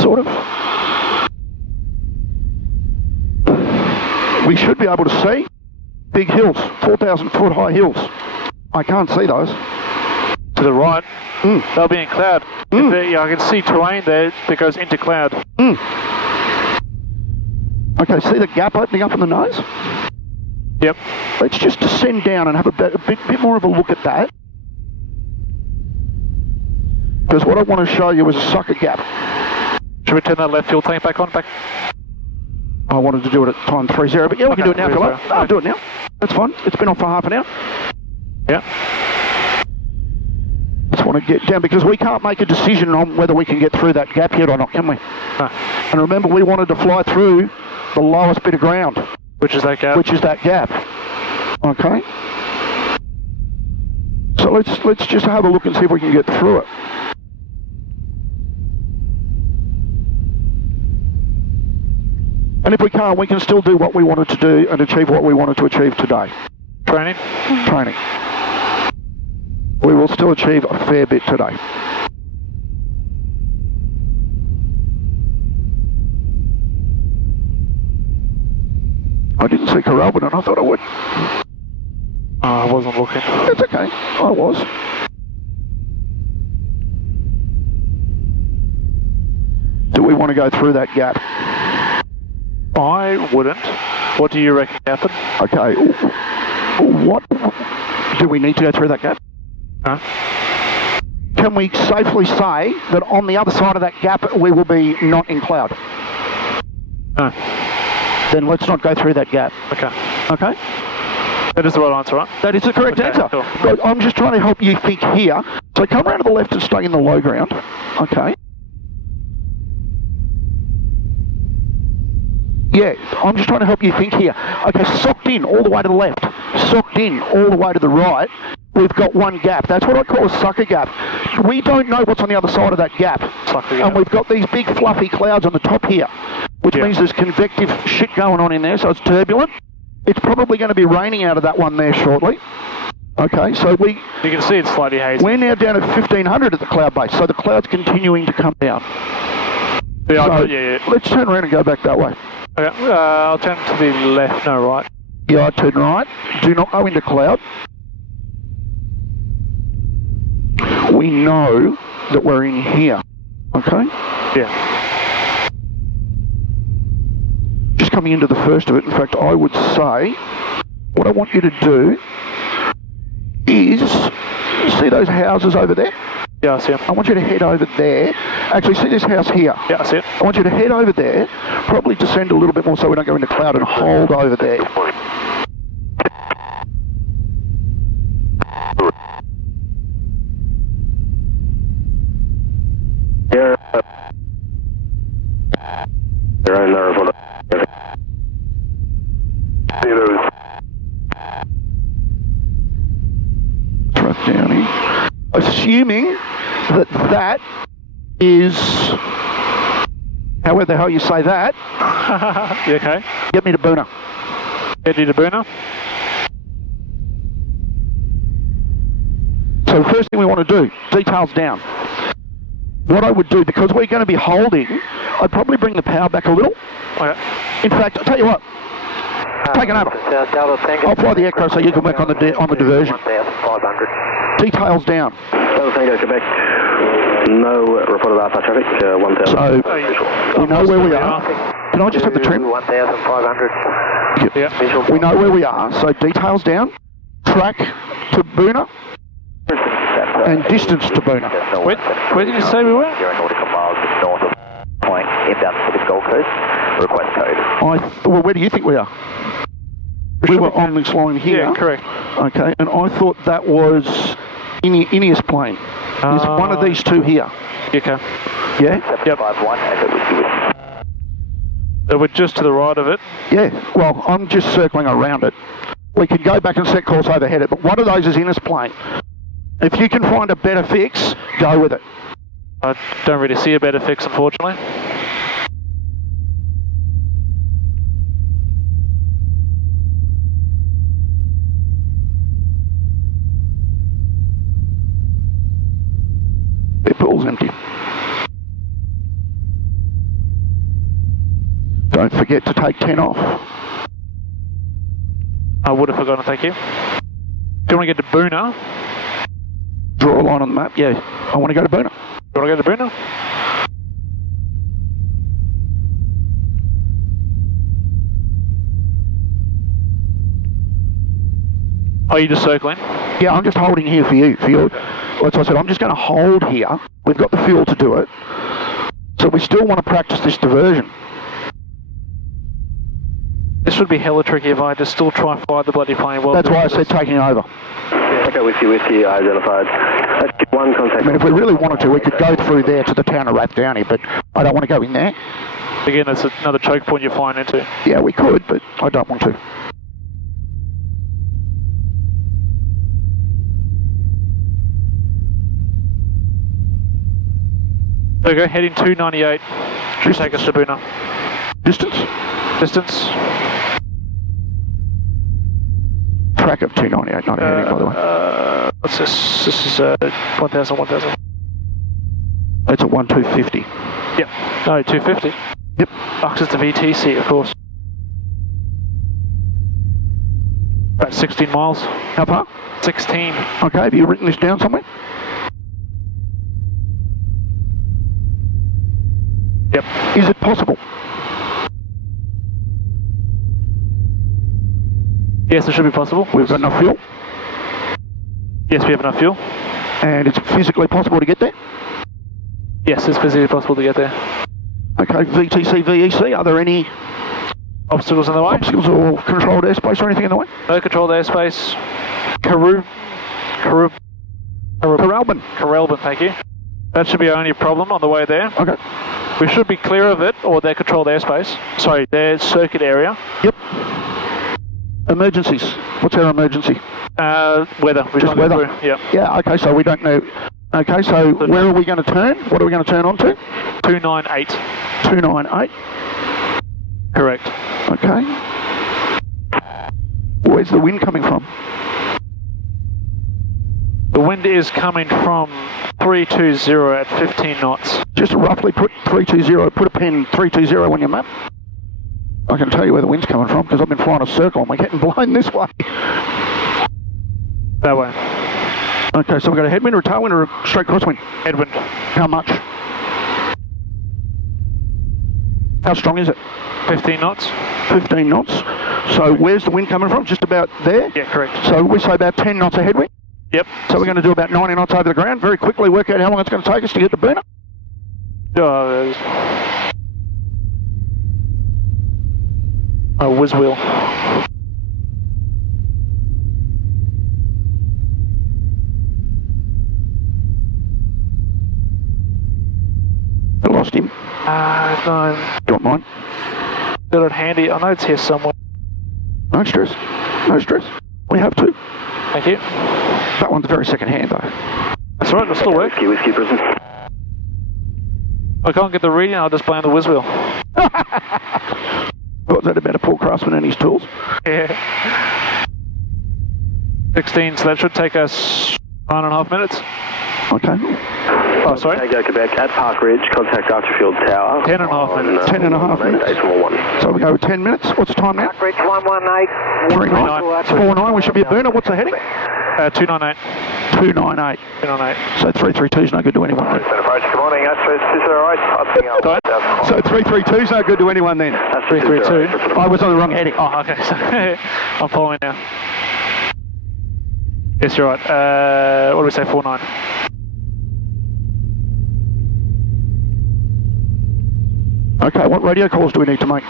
Sort of. We should be able to see big hills, 4,000 foot high hills. I can't see those. To the right, they'll be in cloud. Yeah, I can see terrain there that goes into cloud. Okay, see the gap opening up in the nose? Yep. Let's just descend down and have a bit more of a look at that. Because what I want to show you is a sucker gap. Should we turn that left fuel tank back on? I wanted to do it at time 30, but yeah, we can do it now. I'll do it now. That's fine. It's been on for half an hour. Yeah. just want to get down because we can't make a decision on whether we can get through that gap yet or not, can we? No. And remember, we wanted to fly through the lowest bit of ground. Which is that gap? Which is that gap. Okay. So let's just have a look and see if we can get through it. And if we can't, we can still do what we wanted to do and achieve what we wanted to achieve today. Training? Training. We will still achieve a fair bit today. I didn't see Corralbin and I thought I would. I wasn't looking. It's okay, I was. Do we want to go through that gap? I wouldn't. What do you reckon, Captain? Okay, what do we need to go through that gap? No. Can we safely say that on the other side of that gap we will be not in cloud? No. Then let's not go through that gap. Okay. Okay? That is the right answer, right? That is the correct answer. Cool. But I'm just trying to help you think here. So come around to the left and stay in the low ground. Okay. Yeah, I'm just trying to help you think here. Okay, socked in all the way to the left, socked in all the way to the right, we've got one gap. That's what I call a sucker gap. We don't know what's on the other side of that gap. Sucker gap. And we've got these big fluffy clouds on the top here, which means there's convective shit going on in there, so it's turbulent. It's probably going to be raining out of that one there shortly. Okay, so you can see it's slightly hazy. we're now down at 1500 at the cloud base, so the cloud's continuing to come down. Yeah, So let's turn around and go back that way. Okay, I'll turn to the left, no right. Yeah, I turn right. Do not go into cloud. We know that we're in here. Okay? Yeah. Just coming into the first of it, in fact, I would say what I want you to do is, see those houses over there? Yeah, I see them. I want you to head over there. Actually, see this house here? Yeah, I see it. I want you to head over there, probably descend a little bit more so we don't go into cloud, and hold over there. Right down here. Assuming that that is, however the hell you say that, You okay? get me to Boona. Get you to Boona. So the first thing we want to do, details down. What I would do, because we're going to be holding, I'd probably bring the power back a little. Okay. In fact, I'll tell you what, take it over. I'll fly the aircraft so you can work on the diversion. 1,500. Details down. Delta Tango, Quebec. No reported Alpha traffic, 1,000. So we know where we are. Can I just have the trim? 1,500. Yeah. We know where we are, so details down. Track to Boona and distance to Boona. Where did you say we were? 0 nautical miles north of point, inbound Pacific Gold Coast. Request code. Well, where do you think we are? We were on this line here. Yeah, correct. Okay, and I thought that was Ineos plane. There's one of these two here. Okay. Yeah? 751, as it would be. So we're just to the right of it. Yeah, well, I'm just circling around it. We can go back and set course overhead it, but one of those is Ineos plane. If you can find a better fix, go with it. I don't really see a better fix, unfortunately. Their pool's empty. Don't forget to take 10 off. I would have forgotten, thank you. Do you want to get to Boona? Draw a line on the map, yeah. I want to go to Boona. You want to go to Boona? Are you just circling? Yeah, I'm just holding here for you. Like I said, I'm just going to hold here. We've got the fuel to do it. So we still want to practice this diversion. This should be hella tricky if I had to still try and fly the bloody plane. Well, That's why I said taking over. Echo Whiskey, identified. That's one contact. I mean, if we really wanted to, we could go through there to the town of Rathdowney, but I don't want to go in there. Again, that's another choke point you're flying into. Yeah, we could, but I don't want to. There we go, heading 298. Should take us to Boona. Distance? Distance? Track of 298, not a heading, by the way. What's this? This is 1,000, 1,000. That's at 1250. Yep. No, 250. Yep. Because it's the VTC, of course. About 16 miles. How far? 16. Okay, have you written this down somewhere? Yep. Is it possible? Yes, it should be possible. We've got enough fuel, Yes, we have enough fuel. and it's physically possible to get there? Yes, it's physically possible to get there. Okay, VTC, VEC, are there any Obstacles in the way? obstacles or controlled airspace or anything in the way? No controlled airspace. Corralbin, thank you. That should be our only problem on the way there. Okay. We should be clear of it, or their controlled airspace. Sorry, their circuit area. Yep. Emergencies. What's our emergency? Weather. We Just can't go weather. through. Yep. Yeah, okay, so we don't know. Okay, so where are we going to turn? What are we going to turn on to? 298. 298. Correct. Okay. Where's the wind coming from? The wind is coming from 320 at 15 knots. Just roughly put 320, put a pin 320 on your map. I can tell you where the wind's coming from because I've been flying a circle and we're getting blown this way. That way. Okay, so we've got a headwind or a tailwind or a straight crosswind? Headwind. How much? How strong is it? 15 knots. 15 knots. So where's the wind coming from? Just about there? Yeah, correct. So we say about 10 knots a headwind? Yep. So we're going to do about 90 knots over the ground. Very quickly work out how long it's going to take us to get to Boona. A whiz wheel. I lost him. No. Do you want mine? Got it handy. I know it's here somewhere. No stress. No stress. We have to. Thank you. That one's very second hand though. That's all right, it'll still work. Whiskey, Brisbane. I can't get the reading, I'll just blame the whiz wheel. What was that about a poor craftsman and his tools? Yeah. 16, so that should take us 9.5 minutes. Okay. Oh, sorry? Tango Quebec at Park Ridge, contact Archerfield Tower. 10.5 minutes. 10.5 minutes. So we go with 10 minutes. What's the time now? Park Ridge 118. 39. 49. We should be at Boona. What's the heading? 298. 298. 298. So 332 is no good to anyone then. Good morning, that's 208. So 332 is no good to anyone then. That's 332. I was on the wrong heading. Oh, okay. So I'm following now. Yes, you're right. What do we say? 49. Okay, what radio calls do we need to make?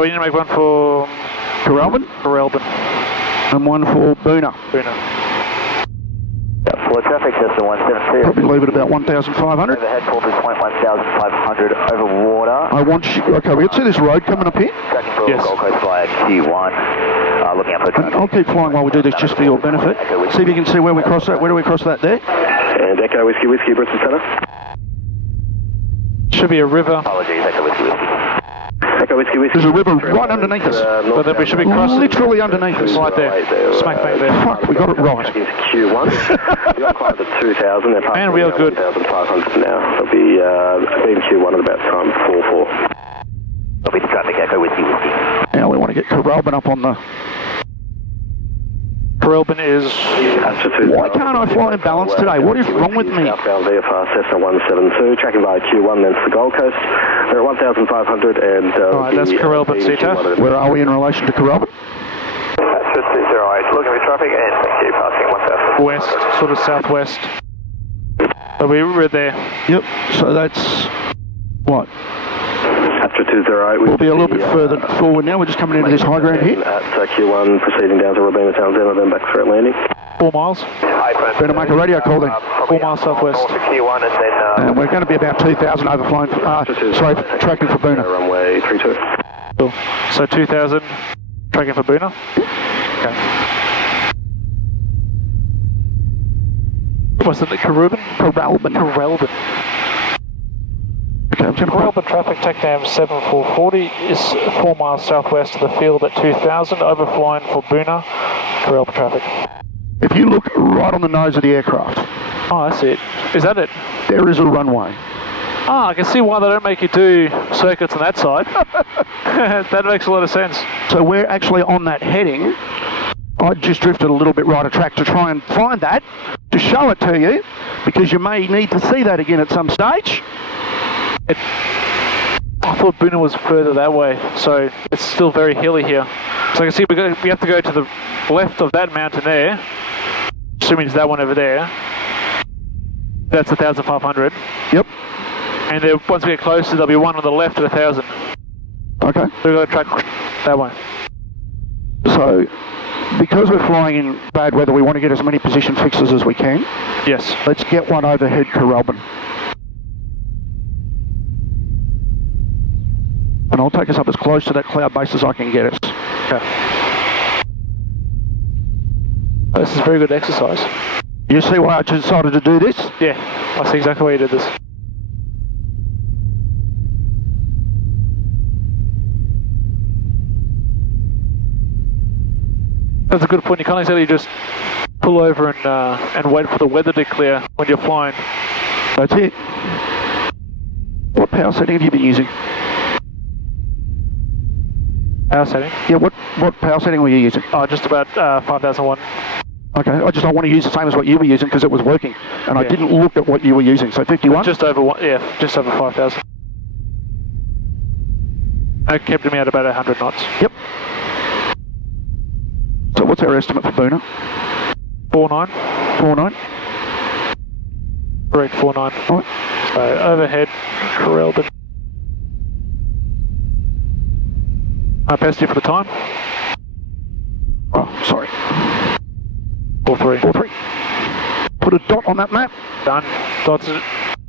We need to make one for Corralbin Corralbin. and one for Boona. Boona. For traffic, Cessna 172. Probably leave it about 1,500. Overhead, 4.1500 over water. I want you, okay, we can see this road coming up here. Tracking for Yes. Gold Coast via Q1. Looking up for And I'll keep flying while we do this just for your benefit. See if you can see where we cross that. Where do we cross that there? And Echo Whiskey, Brisbane Centre. Should be a river. Apologies, Echo Whiskey. Echo Whiskey. There's a river right underneath us. But then we should be crossing. Literally underneath us. Right there. Smack bang there. Fuck, we got it right. Into Q1. We got climb to 2,000. They're And we are good. 1,500 now. They'll be in Q1 at about time 4-4. Copy the traffic, Echo Whiskey. Now we want to get Corralbin up on the... Corralbin is... Why can't I fly in balance today? What is wrong with me? Southbound VFR Cessna 172, tracking via Q1, then to the Gold Coast. They're at 1,500 and... Alright, that's Corralbin, CTAF. Where are we in relation to Corralbin? That's 208. Looking for traffic and thank you, passing 1,000. West, sort of southwest. So we're there. Yep, so that's... What? That's Raptor 208. We'll be a little bit further forward now. We're just coming into this high ground here. At Q1, proceeding down to Robina Townsend, then back for landing. 4 miles. Better make a radio call then. 4 miles southwest. Q1 and then... And we're going to be about 2,000 overflowing, tracking for Boonah. Runway 32. Cool. So 2,000, tracking for Boonah. Okay. What's it, Carrabin? Carrabin. Okay, I'm going to Carrabin traffic, TACNAM 7440 is 4 miles southwest of the field at 2,000, overflying for Boonah, Carrabin traffic. If you look right on the nose of the aircraft. Oh, that's it. Is that it? There is a runway. Ah, I can see why they don't make you do circuits on that side. That makes a lot of sense. So we're actually on that heading. I just drifted a little bit right of track to try and find that, to show it to you, because you may need to see that again at some stage. I thought Boonah was further that way, so it's still very hilly here. So I can see we have to go to the left of that mountain there, assuming it's that one over there. That's 1,500. Yep. And then once we get closer, there'll be one on the left at 1,000. Okay. So we've got to track that way. So, because we're flying in bad weather, we want to get as many position fixes as we can. Yes. Let's get one overhead Carrabin. And I'll take us up as close to that cloud base as I can get us. Okay. This is very good exercise. You see why I decided to do this? Yeah, I see exactly why you did this. That's a good point. You can't exactly just pull over and wait for the weather to clear when you're flying. That's it. What power setting have you been using? Power setting? Yeah, what power setting were you using? Oh, just about 5001. Okay, I want to use the same as what you were using because it was working, and I didn't look at what you were using. So 51. Just over 5,000. I kept me at about 100 knots. Yep. So what's our estimate for Boonah? 49. 49. Correct, 49. Right. So overhead, Carrabin. Capacity for the time? Oh, sorry. 43. 43. Put a dot on that map. Done. Dotted.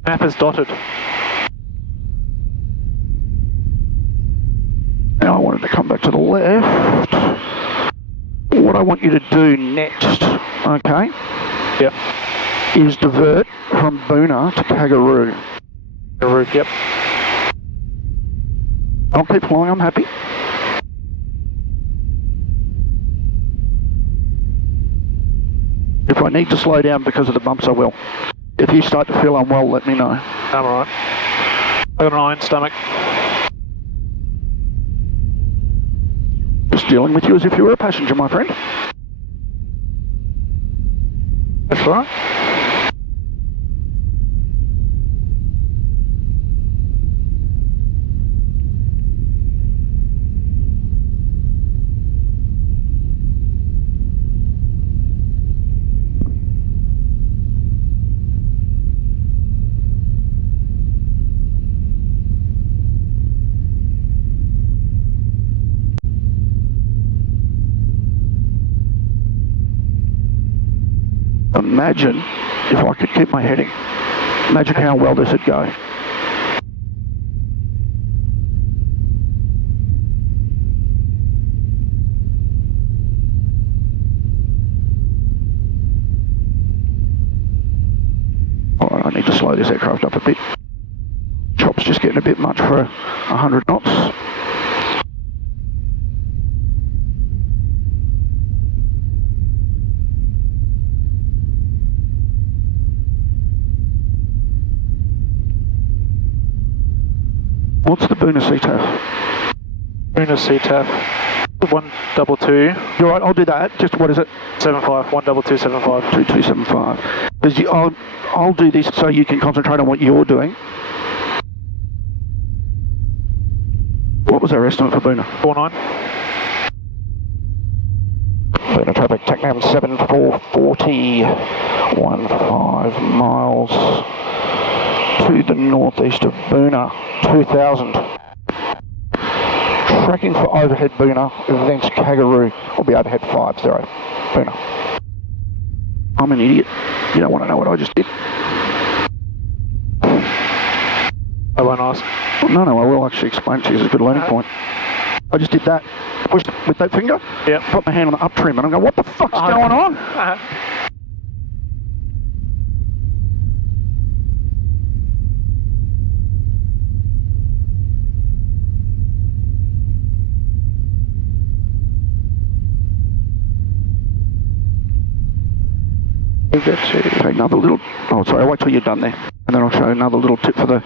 Map is dotted. Now I wanted to come back to the left. What I want you to do next, okay? Yep. Is divert from Boonah to Kangaroo. Kangaroo, yep. I'll keep flying, I'm happy. If I need to slow down because of the bumps, I will. If you start to feel unwell, let me know. I'm alright. I've got an iron stomach. Just dealing with you as if you were a passenger, my friend. That's right. Imagine if I could keep my heading. Imagine how well this would go. Alright, I need to slow this aircraft up a bit. Chop's just getting a bit much for 100 knots. What's the Boonah CTAF? Boonah CTAF 122. You're right, I'll do that. Just what is it? 75, 12275. 2275. Because I'll do this so you can concentrate on what you're doing. What was our estimate for Boonah? 49. Boonah traffic, TACNAM 7440, 15 miles to the northeast of Boonah, 2000. tracking for overhead Boona, thence Kangaroo will be overhead 50, Boona. I'm an idiot. You don't want to know what I just did. I won't ask. Well, no, I will actually explain to you. It's a good learning point. I just did that. Pushed with that finger. Yep. Put my hand on the up trim and I'm going, what the fuck's going on? Okay, another little. Oh, sorry. I'll wait till you're done there, and then I'll show you another little tip for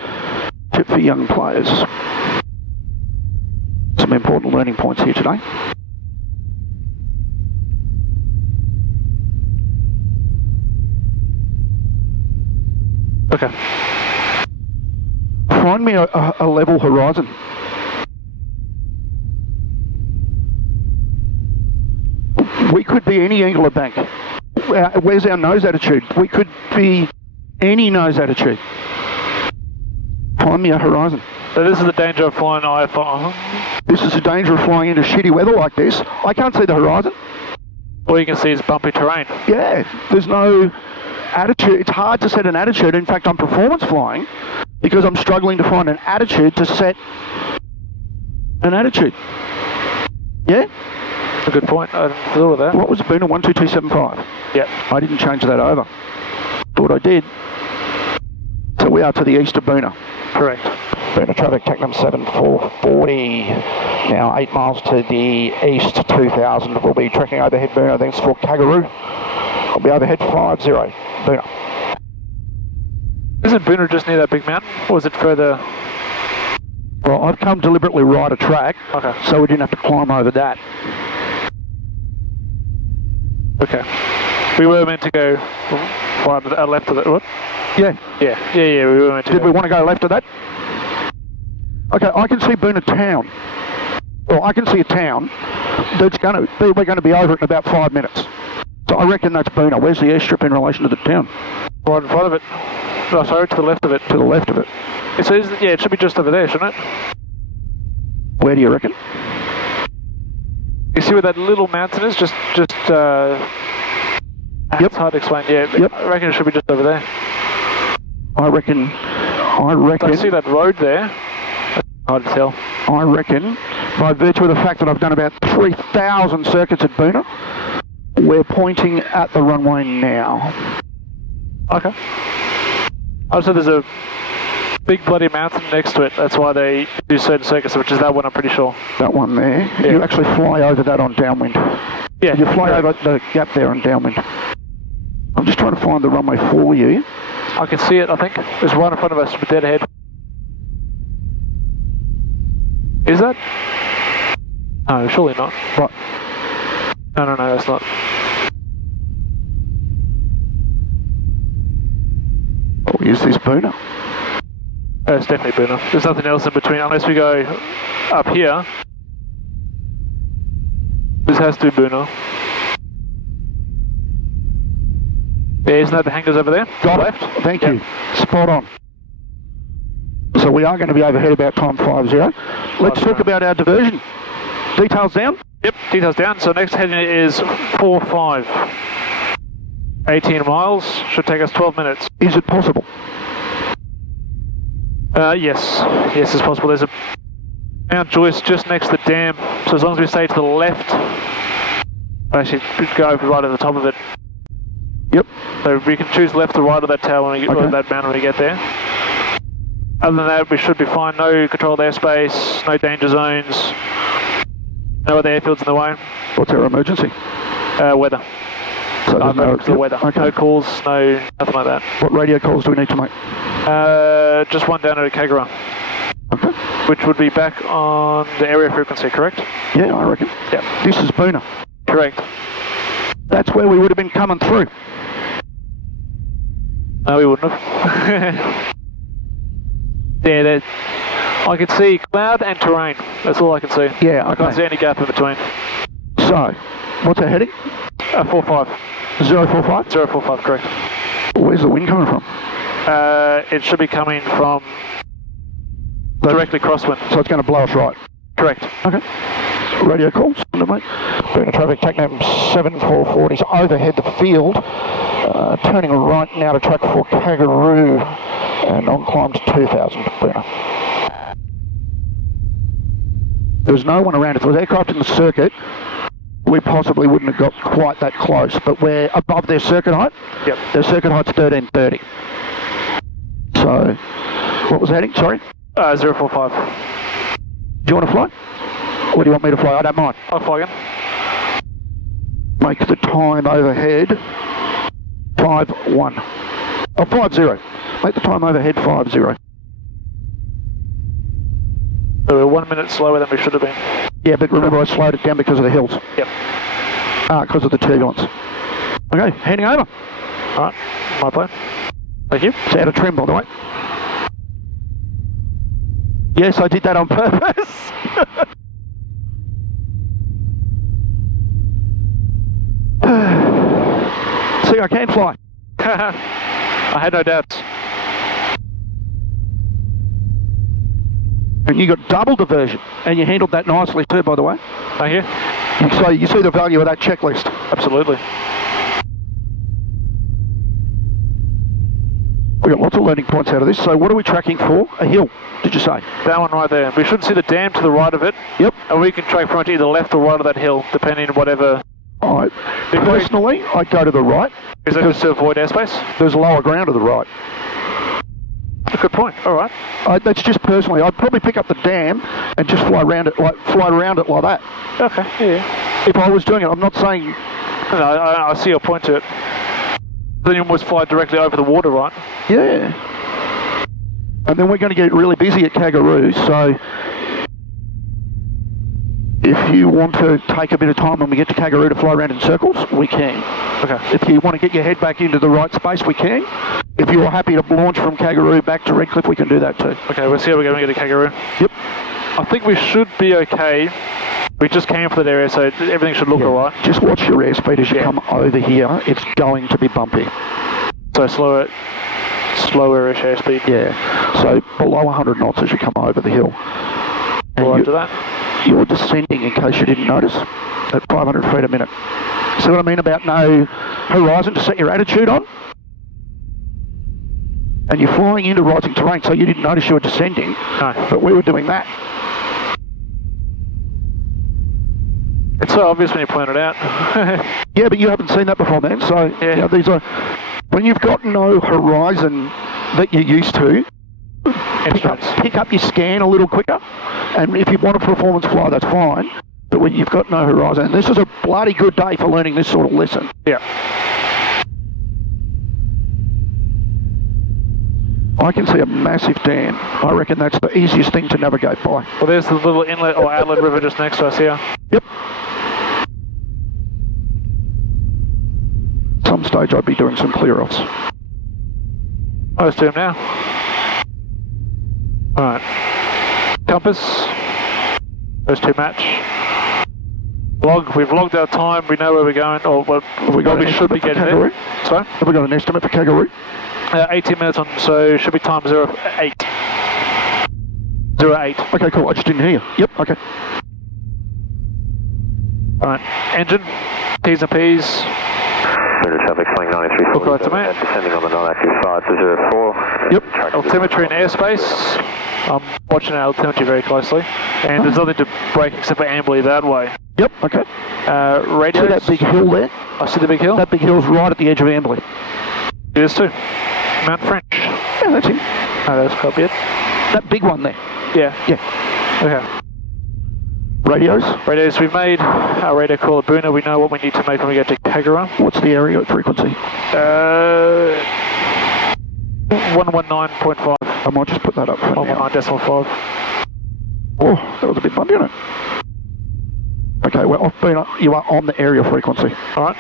young players. Some important learning points here today. Okay. Find me a level horizon. We could be any angle of bank. Where's our nose attitude? We could be any nose attitude. Find me a horizon. So this is the danger of flying IFR. This is the danger of flying into shitty weather like this. I can't see the horizon. All you can see is bumpy terrain. Yeah, there's no attitude. It's hard to set an attitude. In fact, I'm performance flying because I'm struggling to find an attitude to set an attitude. Yeah? A good point. I hadn't thought of that. What was Boona 12275? Yep. I didn't change that over. Thought I did. So we are to the east of Boona. Correct. Boona traffic, TACNAM 7440. Now 8 miles to the east, 2000. We'll be tracking overhead Boona, thanks for Kangaroo. I'll be overhead 50, Boona. Isn't Boona just near that big mountain? Or is it further? Well, I've come deliberately right a track, Okay. so we didn't have to climb over that. Okay. We were meant to go right left of it. What? Yeah. Yeah. We were meant to Did go. we want to go left of that? Okay, I can see Boona town. Well, I can see a town that's we're going to be over it in about 5 minutes. So I reckon that's Boona. Where's the airstrip in relation to the town? Right in front of it. No, sorry, to the left of it. To the left of it. So it should be just over there, shouldn't it? Where do you reckon? You see where that little mountain is? Just Yep. It's hard to explain. Yeah, Yep. I reckon it should be just over there. I reckon. I see that road there. That's hard to tell. I reckon, by virtue of the fact that I've done about 3,000 circuits at Boona, we're pointing at the runway now. Okay. Also, there's a big bloody mountain next to it. That's why they do certain circuits, which is that one, I'm pretty sure. That one there. Yeah. You actually fly over that on downwind. Yeah. You fly over the gap there on downwind. I'm just trying to find the runway for you. I can see it, I think. It's right in front of us, but dead ahead. Is that? No, surely not. Right. No, that's not. Oh, is this Boona? It's definitely Boona. There's nothing else in between unless we go up here. This has to be Boona. Yeah, isn't that the hangars over there? Got Left. it. Thank you. Spot on. So we are going to be overhead about time 50. Let's talk about our diversion. Details down? Yep, details down. So next heading is 45. 18 miles. Should take us 12 minutes. Is it possible? Yes, it's possible. There's a Mount Joyce just next to the dam. So as long as we stay to the left, actually go right at the top of it. Yep. So we can choose left or right of that tail when we get that mountain when we get there. Other than that, we should be fine. No controlled airspace, no danger zones, no other airfields in the way. What's our emergency? Weather. So there's no the weather. Okay. No calls, nothing like that. What radio calls do we need to make? Just one down at Kangaroo. Okay. Which would be back on the area frequency, correct? Yeah, I reckon. Yep. This is Boona. Correct. That's where we would have been coming through. No, we wouldn't have. Yeah, I can see cloud and terrain. That's all I can see. Yeah, I can't see okay. any gap in between. So, what's our heading? 45. 045? 045, correct. Where's the wind coming from? It should be coming from directly crosswind. So it's going to blow us right. Correct. Okay. Radio call, mate. Booner traffic, TACNAM 7440 is overhead the field. Turning right now to track 4 Kangaroo and on climb to 2000, Booner. There's no one around. If there was aircraft in the circuit, we possibly wouldn't have got quite that close, but we're above their circuit height. Yep. Their circuit height's 1330. So, what was the heading? Sorry? 045. Do you want to fly? Or do you want me to fly? I don't mind. I'll fly again. Make the time overhead 5-1. Oh, 5-0. Make the time overhead 5-0. So we're 1 minute slower than we should have been. Yeah, but remember I slowed it down because of the hills. Yep. Because of the turbulence. Okay, heading over. Alright, my plan. Thank you. It's out of trim, by the way. Yes, I did that on purpose. See, I can fly. I had no doubts. And you got double diversion, and you handled that nicely too, by the way. Thank you. So you see the value of that checklist. Absolutely. We got lots of learning points out of this. So what are we tracking for? A hill, did you say? That one right there. We should see the dam to the right of it. Yep. And we can track from either left or right of that hill, depending on whatever. Personally, I'd go to the right. Is that just to avoid airspace? There's lower ground to the right. That's a good point. All right. That's just personally. I'd probably pick up the dam and just fly around it like that. Okay. Yeah. If I was doing it, I'm not saying. No, I see your point to it. Then you almost fly directly over the water, right? Yeah. And then we're going to get really busy at Kangaroo, so if you want to take a bit of time when we get to Kangaroo to fly around in circles, we can. Okay. If you want to get your head back into the right space, we can. If you're happy to launch from Kangaroo back to Redcliffe, we can do that too. Okay, we'll see how we're going to get to Kangaroo. Yep. I think we should be okay. We just came for that area, so everything should look alright. Just watch your airspeed as you come over here. It's going to be bumpy. So slower-ish airspeed. Yeah. So below 100 knots as you come over the hill. Right to that. You're descending, in case you didn't notice, at 500 feet a minute. See what I mean about no horizon to set your attitude on? And you're flying into rising terrain, so you didn't notice you were descending. No. But we were doing that. It's so obvious when you point it out. Yeah, but you haven't seen that before, man. So yeah. You know, these are when you've got no horizon that you're used to. Pick up your scan a little quicker, and if you want a performance fly, that's fine. But when you've got no horizon, this is a bloody good day for learning this sort of lesson. Yeah. I can see a massive dam. I reckon that's the easiest thing to navigate by. Well, there's the little inlet or outlet river just next to us here. Yep. Some stage I'd be doing some clear-offs. Let's do them now. Alright. Compass. Those two match. Log. We've logged our time. We know where we're going, or what we should be getting there. Sorry? Have we got an estimate for Kangaroo? 18 minutes on, so should be time 08. 08. Okay, cool. I just didn't hear you. Yep, okay. Alright. Engine. T's and P's. Booner traffic flying 93. Look right to me. Descending on the 925 to 04. Yep. Altimetry and airspace. I'm watching our altimetry very closely. And there's nothing to break except for ambly that way. Yep, okay. Radio. See that big hill there? I see the big hill. That big hill's right at the edge of Amberley. It is too. Mount French. Yeah, that's him. Oh, that's copy it. That big one there. Yeah. Yeah. Okay. Radios? Radios, we've made our radio call at Booner. We know what we need to make when we get to Kangaroo. What's the area frequency? 119.5. I might just put that up for now. 119.5. Oh, that was a bit bumpy, wasn't it? Okay, well, you are on the area frequency. Alright.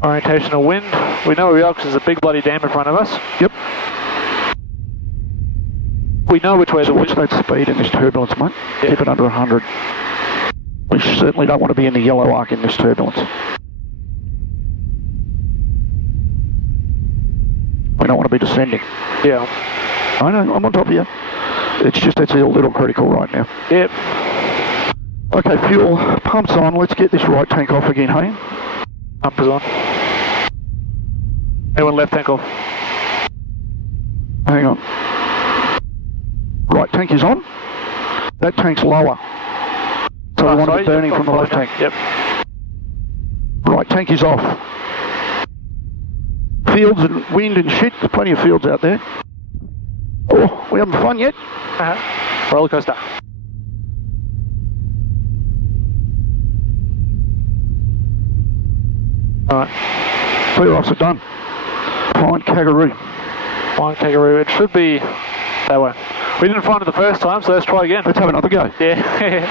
Orientational wind. We know where we are because there's a big bloody dam in front of us. Yep. We know which way the wind. Watch that speed in this turbulence, mate. Yeah. Keep it under 100. We certainly don't want to be in the yellow arc in this turbulence. We don't want to be descending. Yeah. I know, I'm on top of you. it's a little critical right now. Yep. Okay, fuel pumps on. Let's get this right tank off again, hey? Pump is on. Anyone left tank off? Hang on. Right tank is on. That tank's lower. So I want it burning from the left tank. Yep. Right tank is off. Fields and wind and shit. There's plenty of fields out there. Oh, we having fun yet? Roller coaster. Alright. Clear offs are done. Find Kangaroo. Find Kangaroo. It should be that way. We didn't find it the first time, so let's try again. Let's have another go. Yeah.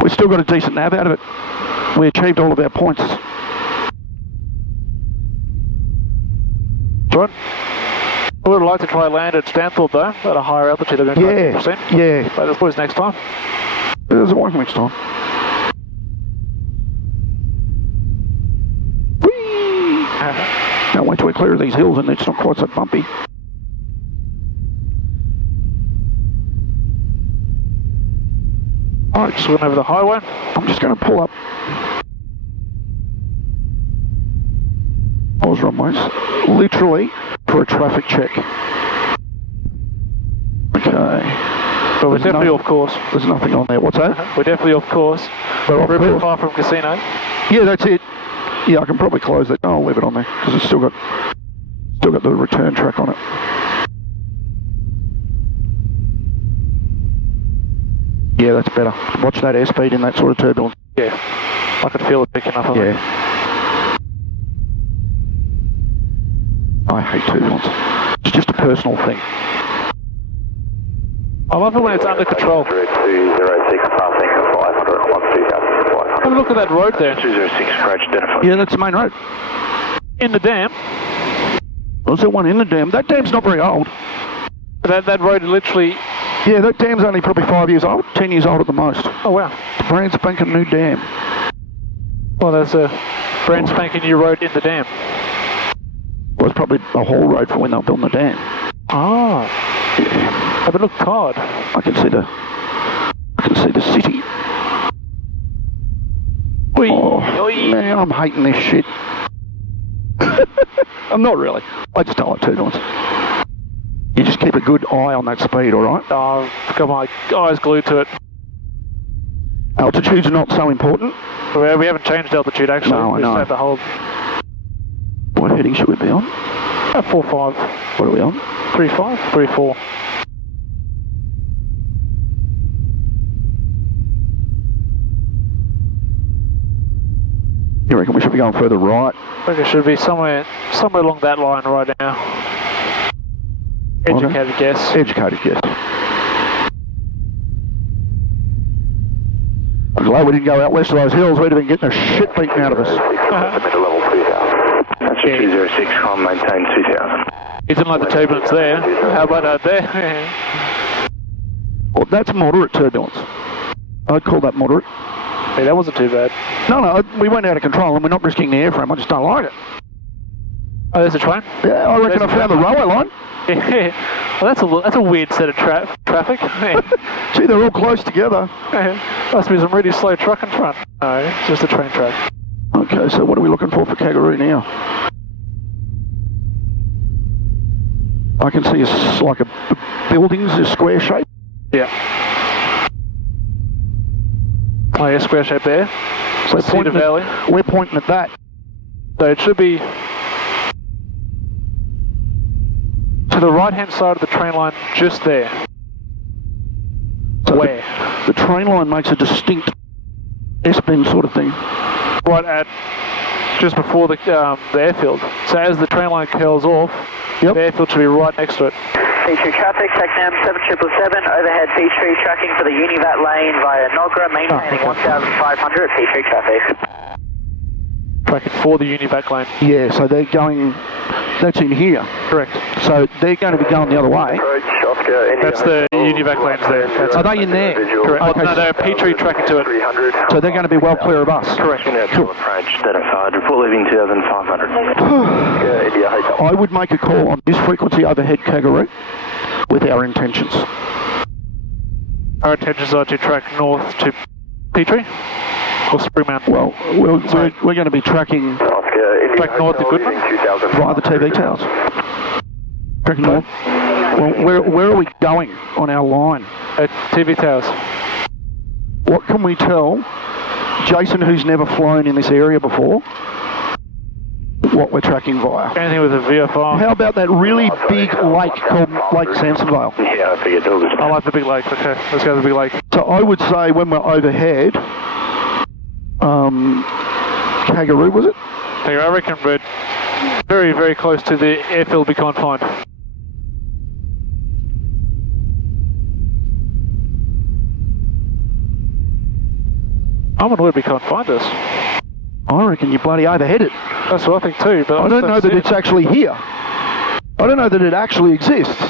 We've still got a decent nav out of it. We achieved all of our points. Right. I would like to try land at Stanthorpe though, at a higher altitude. They're going to try 10%. Yeah. But that's always next time. There's a one next time. Whee! Now wait till we clear these hills and it's not quite so bumpy. Alright, just went over the highway. I'm just going to pull up. I was wrong, mates. Literally for a traffic check. Okay. But we're definitely off course. There's nothing on there. What's that? We're definitely off course. We're off We're a bit course. far from casino. Yeah, that's it. Yeah, I can probably close that. I'll leave it on there because it's still got the return track on it. Yeah, that's better. Watch that airspeed in that sort of turbulence. Yeah. I could feel it picking up on Yeah. I hate turbulence. It's just a personal thing. I love it when it's under control. 206 passing 500, Have a look at that road there. 206 approach identified. Yeah, that's the main road. In the dam. Was there one in the dam? That dam's not very old. That road literally... Yeah, that dam's only probably 5 years old, 10 years old at the most. Oh wow. It's a brand spanking new dam. Well, there's a brand spanking new road in the dam. Well, it's probably a haul road for when they were building the dam. Ah. Yeah. But it looked hard. I can see the city. Whee. Oh, Oi. man, I'm hating this shit. I'm not really. I just don't like turbulence. You just keep a good eye on that speed, alright? Oh, I've got my eyes glued to it. Altitude's not so important. We haven't changed altitude actually. No, I we know. just have to hold What heading should we be on? at 4.5. What are we on? 3.5? 3.4. You reckon we should be going further right? I think it should be somewhere along that line right now. Educated guess. Educated guess. I'm glad we didn't go out west of those hills. We'd have been getting the shit beaten out of us. Level 2000. That's 206, on maintain 2000. He didn't like the turbulence there. How about out there? Well, that's moderate turbulence. I'd call that moderate. Hey, that wasn't too bad. No, we went out of control and we're not risking the airframe. I just don't like it. Oh, there's a train? Yeah, I reckon I found the railway line. Yeah. Well, that's a weird set of traffic. Gee, they're all close together. Must be some really slow truck in front. No, it's just a train track. Okay, so what are we looking for Kangaroo now? I can see like a buildings, a square shape. Yeah. Oh yeah, square shape there. So Cedar Valley. We're pointing at that. So it should be to the right-hand side of the train line, just there. So Where? The train line makes a distinct S-bend sort of thing. Right at just before the airfield. So as the train line curls off, the airfield should be right next to it. Peachtree traffic, TACNAM 7777, overhead Peachtree tracking for the Univat lane via Nogra, maintaining 1500 Peachtree traffic. Tracking for the Univac lane. Yeah, so they're going That's in here. Correct. So they're going to be going the other way. That's the Univac lanes there. Are they in there? Correct. Okay. No, they're Petrie tracking to it. So they're going to be well clear of us. Correct. Cool. Approach, identified, report leaving 2,500. I would make a call on this frequency overhead Kangaroo with our intentions. Our intentions are to track north to Petrie or Spring Mountain. Well, we're going to be tracking Track north to Goodman? via the TV towers. Tracking north. Well, where are we going on our line? At TV towers. What can we tell Jason, who's never flown in this area before, what we're tracking via? Anything with a VFR. How about that really big lake called Lake Samsonvale? Yeah, I figured it was. I like the big lake. Okay, let's go to the big lake. So I would say when we're overhead, Kangaroo, was it? Okay, I reckon we're very, very close to the airfield we can't find. I'm annoyed we can't find us. I reckon you bloody overhead it. That's what I think too, but I don't know that it's actually here. I don't know that it actually exists.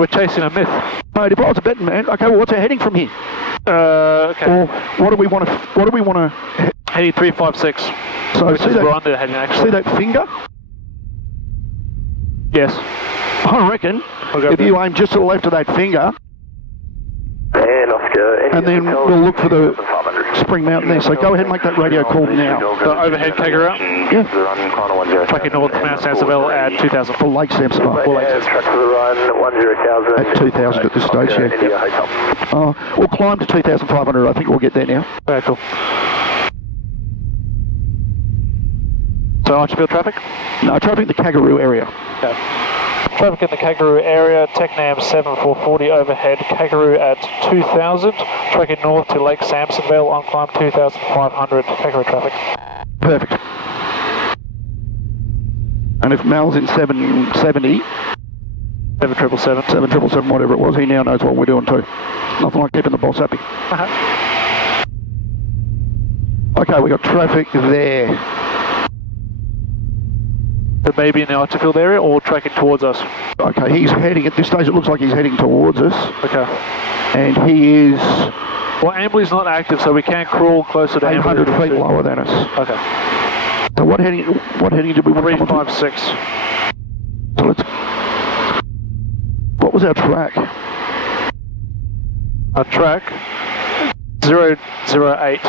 We're chasing a myth. Mate, if I was a betting man, okay, well, what's our heading from here? Okay. Or what do we want to? Heading 356. So Which see is that? where I'm heading actually. See that finger? Yes. I reckon I'll go if there. you aim just to the left of that finger, And Oscar, and then we'll look for the Spring Mountain there. So go ahead and make that radio call now. The overhead Kangaroo. Yeah. Tracking north to Mount Sanseville at 2,000. For Lake Samsonville. Track to the run, 10,000. At 2,000 at this stage, yeah. We'll climb to 2,500. I think we'll get there now. Very cool. So Archerfield traffic? No, traffic in the Kangaroo area. Okay. Traffic in the Kangaroo area, TechNam 7440 overhead, Kangaroo at 2,000, tracking north to Lake Samsonville on climb 2,500, Kangaroo traffic. Perfect. And if Mal's in 770, 7777. 777, whatever it was, he now knows what we're doing too. Nothing like keeping the boss happy. Okay, we got traffic there. So maybe in the Archerfield area or tracking towards us? Okay, he's heading, at this stage it looks like he's heading towards us. Okay. And he is Well, Ambly's not active, so we can't crawl closer to 800 Ambly. feet lower than us. Okay. So what heading did we want to come on to? 356. So let's... What was our track? Our track 008.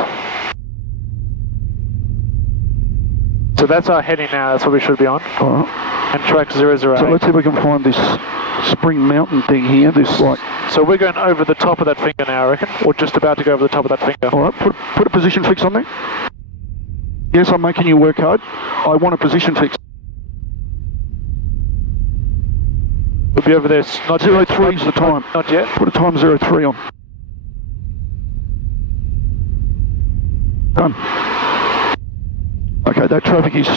So that's our heading now, that's what we should be on. Alright. And track 008. So let's see if we can find this Spring Mountain thing here, this like... So we're going over the top of that finger now, I reckon? Or just about to go over the top of that finger? Alright, put a position fix on there. Yes, I'm making you work hard. I want a position fix. We'll be over there. Not 03 is the time. Not yet. Put a time 03 on. Done. Okay, that traffic is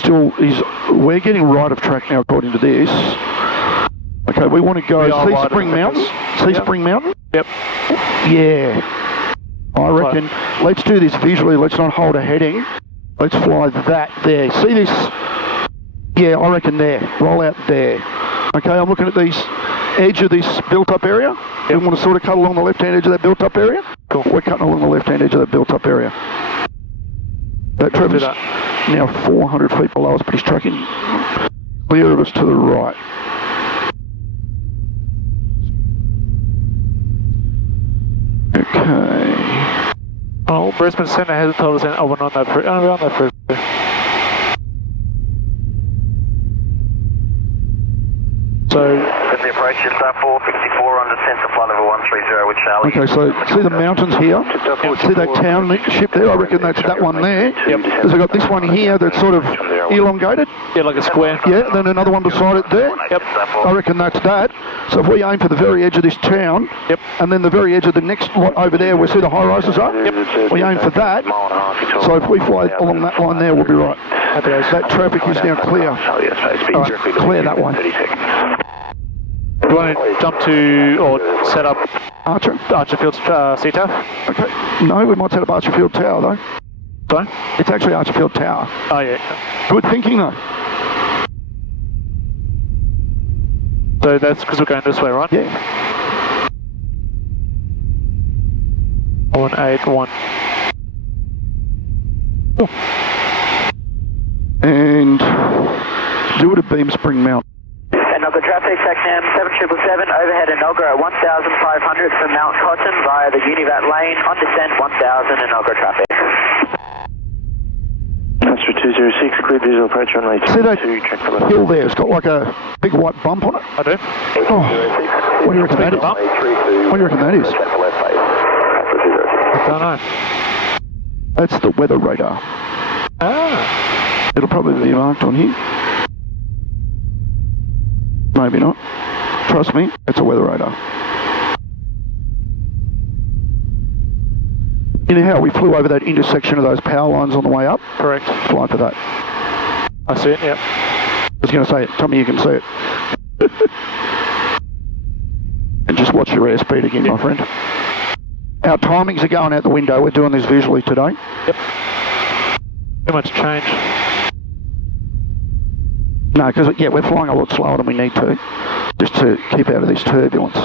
we're getting right of track now according to this. Okay, we want to go, see Spring Mountain? See Spring Mountain? Yep. Yeah. I reckon, let's do this visually, let's not hold a heading. Let's fly that there. See this? Yeah, I reckon there. Roll out there. Okay, I'm looking at these edge of this built-up area. We want to sort of cut along the left-hand edge of that built-up area. Cool. We're cutting along the left-hand edge of that built-up area. That Trevor's now 400 feet below us, but he's tracking clear of us to the right. Okay. Oh, Brisbane Centre hasn't told us anything. Oh, we're on that for. Oh, we're on that for. So. The approach is 464 on descent to flight level 130 with Charlie. Okay, so see the mountains here? See that township there? I reckon that's that one there. Yep. Because I've got this one here that's sort of elongated. Yeah, like a square. Yeah, then another one beside it there. Yep. I reckon that's that. So if we aim for the very edge of this town, Yep. and then the very edge of the next lot over there where see the high rises are, Yep. we aim for that. So if we fly along that line there, we'll be right. Happy days. That traffic is now clear. Alright, clear that one. Do you want to jump to or set up Archer? Archerfield CTAF? Okay. No, we might set up Archerfield Tower though. Sorry? It's actually Archerfield Tower. Oh yeah. Good thinking though. So that's because we're going this way, right? Yeah. 181. Oh. And do it at Beam Spring Mount. Enoggera traffic, TACNAM 7777, overhead Enoggera at 1,500 from Mount Cotton via the Univat lane, on descent 1,000 Enoggera traffic. Astro 206, clear visual approach runway 22, See that track for left. hill there? It's got like a big white bump on it. I do. Oh, what do you reckon that is? Bump? What do you reckon that is? I don't know. That's the weather radar. Ah. It'll probably be marked on here. Maybe not. Trust me, it's a weather radar. You know how we flew over that intersection of those power lines on the way up? Correct. Fly for that. I see it, yep. I was going to say it. Tell me you can see it. And just watch your airspeed again, my friend. Our timings are going out the window. We're doing this visually today. Yep. Too much change. No, because, yeah, we're flying a lot slower than we need to, just to keep out of this turbulence.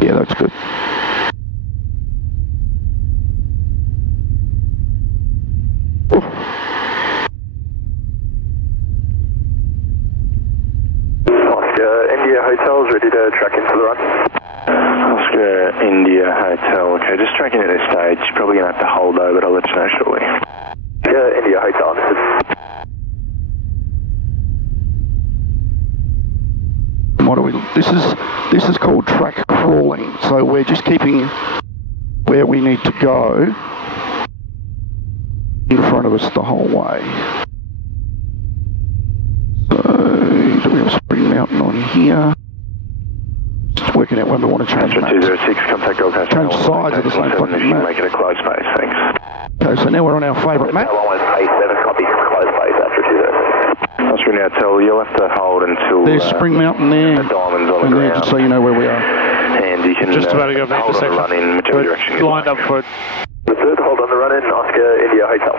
Yeah, that's good. Oof. Oscar India Hotel's ready to track into the run. Oscar India Hotel, okay, just tracking at this stage. You're probably going to have to hold over, but I'll let you know shortly. India Hotel, understood. What do we? This is called track crawling. So we're just keeping where we need to go in front of us the whole way. So do we have Spring Mountain on here? Just working out when we want to change maps. 206, contact Gold Coast. Change sides of the same fucking map. Make it a closed space, thanks. Okay, so now we're on our favourite map. A7, copy, closed space after 206. Oscar India Hotel, you'll have to hold until There's Spring Mountain there, the diamonds on and the there, ground. just so you know where we are. And you can Just about to go over the hold on the intersection. run in whichever direction you Lined like. up for it. Hold on the run in, Oscar India Hotel.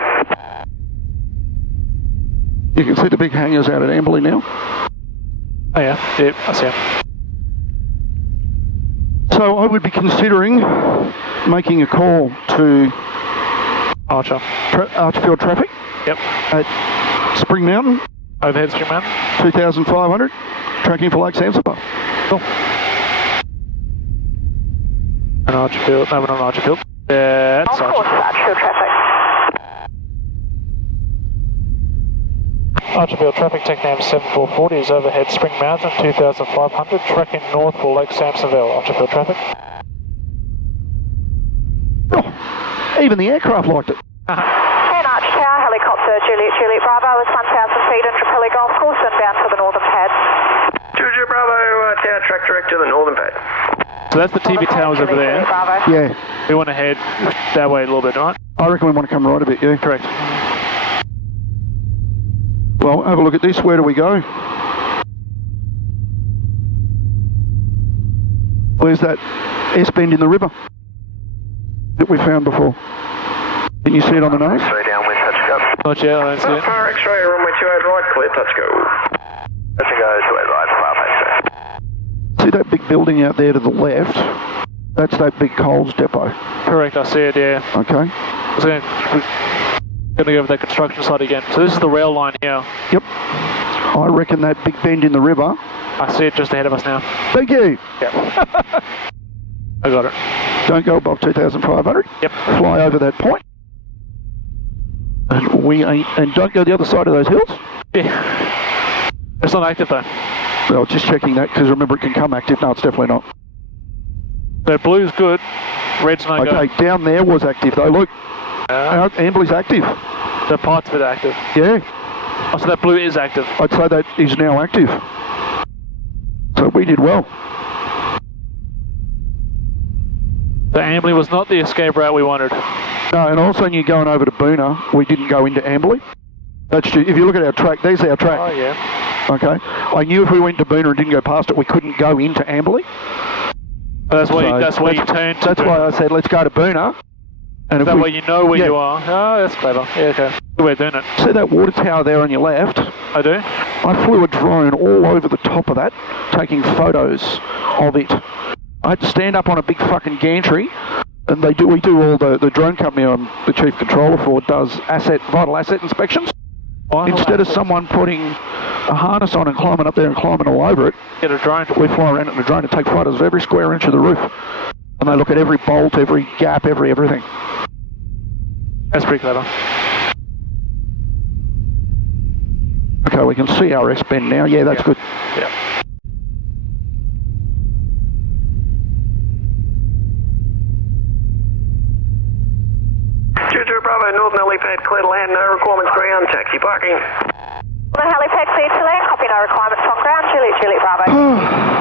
You can see the big hangars out at Amberley now. Oh yeah, yep, I see it. So I would be considering making a call to Archer. Archfield traffic Yep. at Spring Mountain, Overhead Spring Mountain. 2,500, tracking for Lake Zanzibar. Cool. And Archerfield, no, we're not Archerfield. Yeah, that's Archer. Archerfield traffic. Archerfield traffic, TACNAM 7440 is overhead Spring Mountain, 2,500, tracking north for Lake Samsonville. Archerfield traffic. Oh, even the aircraft liked it. And Arch Tower, helicopter Juliet Bravo is 1,000 feet in Trapilli Golf Course and bound for the northern pad. Juliet Bravo, Tower track direct to the northern pad. So that's the TV towers over there. Bravo. Yeah, We want to head that way a little bit, right? I reckon we want to come right a bit, yeah. Correct. Well, have a look at this. Where do we go? Where's that S-bend in the river that we found before? Can you see it on the nose? X-ray downwind, touch go. Not yet, I don't see it. Far X-ray, runway 28 right, clear, touch go. Touch and go, 28 right, far See that big building out there to the left? That's that big Coles depot, Correct, I see it, yeah. okay? We're going to go over that construction site again. So this is the rail line here. Yep. I reckon that big bend in the river. I see it just ahead of us now. Thank you. Yep. I got it. Don't go above 2,500. Yep. Fly over that point. And don't go the other side of those hills. Yeah. It's not active though. Well, just checking that because remember it can come active. No, it's definitely not. So blue's good, red's no Okay, go. down there was active though. Look, Amberley's active. The parts of it are active. Yeah, Oh, so that blue is active. I'd say that is now active. So we did well. The Amberley was not the escape route we wanted. No, and also when you're going over to Boona, we didn't go into Amberley. That's just, if you look at our track, there's our track. Oh yeah. Okay, I knew if we went to Boona and didn't go past it, we couldn't go into Amberley. That's why you turn to That's why I said let's go to Boona. And That way you know where you are. Oh, that's clever. Yeah, okay. Good way of doing it. See that water tower there on your left? I do. I flew a drone all over the top of that, taking photos of it. I had to stand up on a big fucking gantry, and we do all the drone company I'm the chief controller for does vital asset inspections. Instead of someone putting a harness on and climbing up there and climbing all over it, get a drone. We fly around in a drone and take photos of every square inch of the roof. And they look at every bolt, every gap, everything. That's pretty clever. Okay, we can see our S-bend now. Yeah, that's good. Yeah. Juju Bravo, Northern Helipad, clear to land, no requirements ground, taxi parking. Northern Helipad, clear to land, copy no requirements from ground, Juliet Bravo.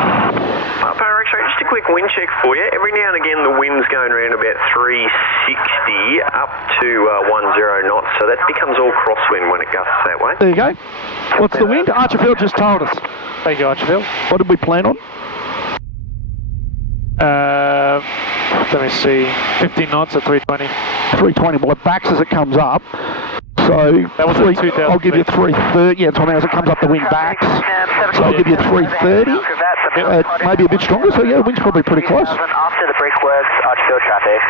Power X-ray, just a quick wind check for you. Every now and again the wind's going around about 360 up to 10 knots, so that becomes all crosswind when it gusts that way. There you go. What's the wind? Archerfield just told us. Thank you, Archerfield. What did we plan on? Let me see. 15 knots at 320. 320. Well, it backs as it comes up. So that was I'll give you 330. Yeah, Tommy, as it comes up, the wind backs. So I'll give you 330. Maybe a bit stronger. So yeah, the wind's probably pretty close. After the brickworks, Archfield traffic.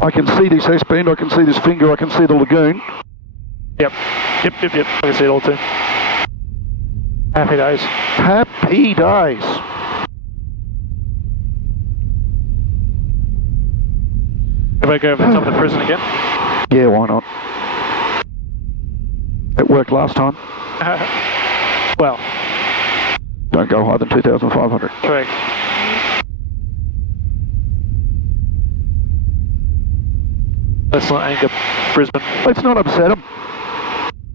I can see this S-bend. I can see this finger. I can see the lagoon. Yep. I can see it all too. Happy days. Happy days. If I go over the top of the prison again? Yeah, why not? It worked last time. Well. Don't go higher than 2,500. Correct. Let's not anger Brisbane. Let's not upset them.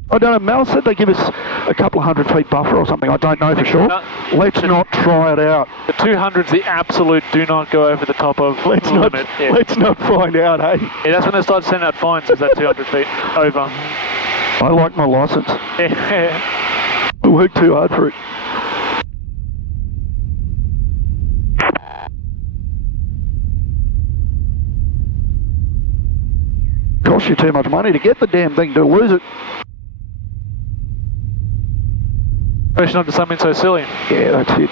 I don't know, Mel said they give us a couple of 100 feet buffer or something. I don't know for sure. Let's not try it out. The 200's the absolute do not go over the top of limit. Let's not find out, hey? Yeah, that's when they start sending out fines, is that 200 feet over. I like my licence. Yeah. I work too hard for it. Costs you too much money to get the damn thing, to lose it. Especially onto something so silly. Yeah, that's it.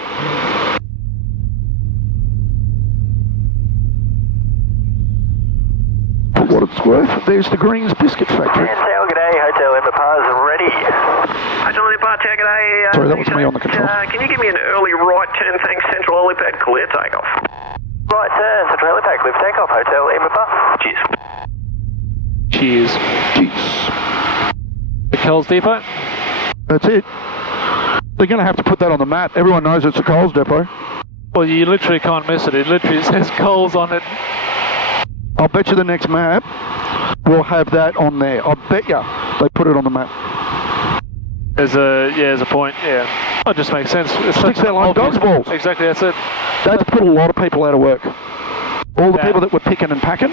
For what it's worth, there's the Greens Biscuit Factory. Hotel, g'day, Hotel Lima Pars ready. Hotel Helipad, g'day. Sorry, that was me on the control. Can you give me an early right turn, thanks, Central Helipad, clear takeoff. Right turn, Central Helipad, clear takeoff, Hotel Lima Pars. Cheers. The Coles Depot? That's it. They're going to have to put that on the map. Everyone knows it's a Coles depot. Well, you literally can't miss it. It literally says Coles on it. I'll bet you the next map will have that on there. I bet you they put it on the map. There's a point, yeah. That just makes sense. It's sticks out like dog's balls. Exactly, that's it. That's put a lot of people out of work. All the people that were picking and packing,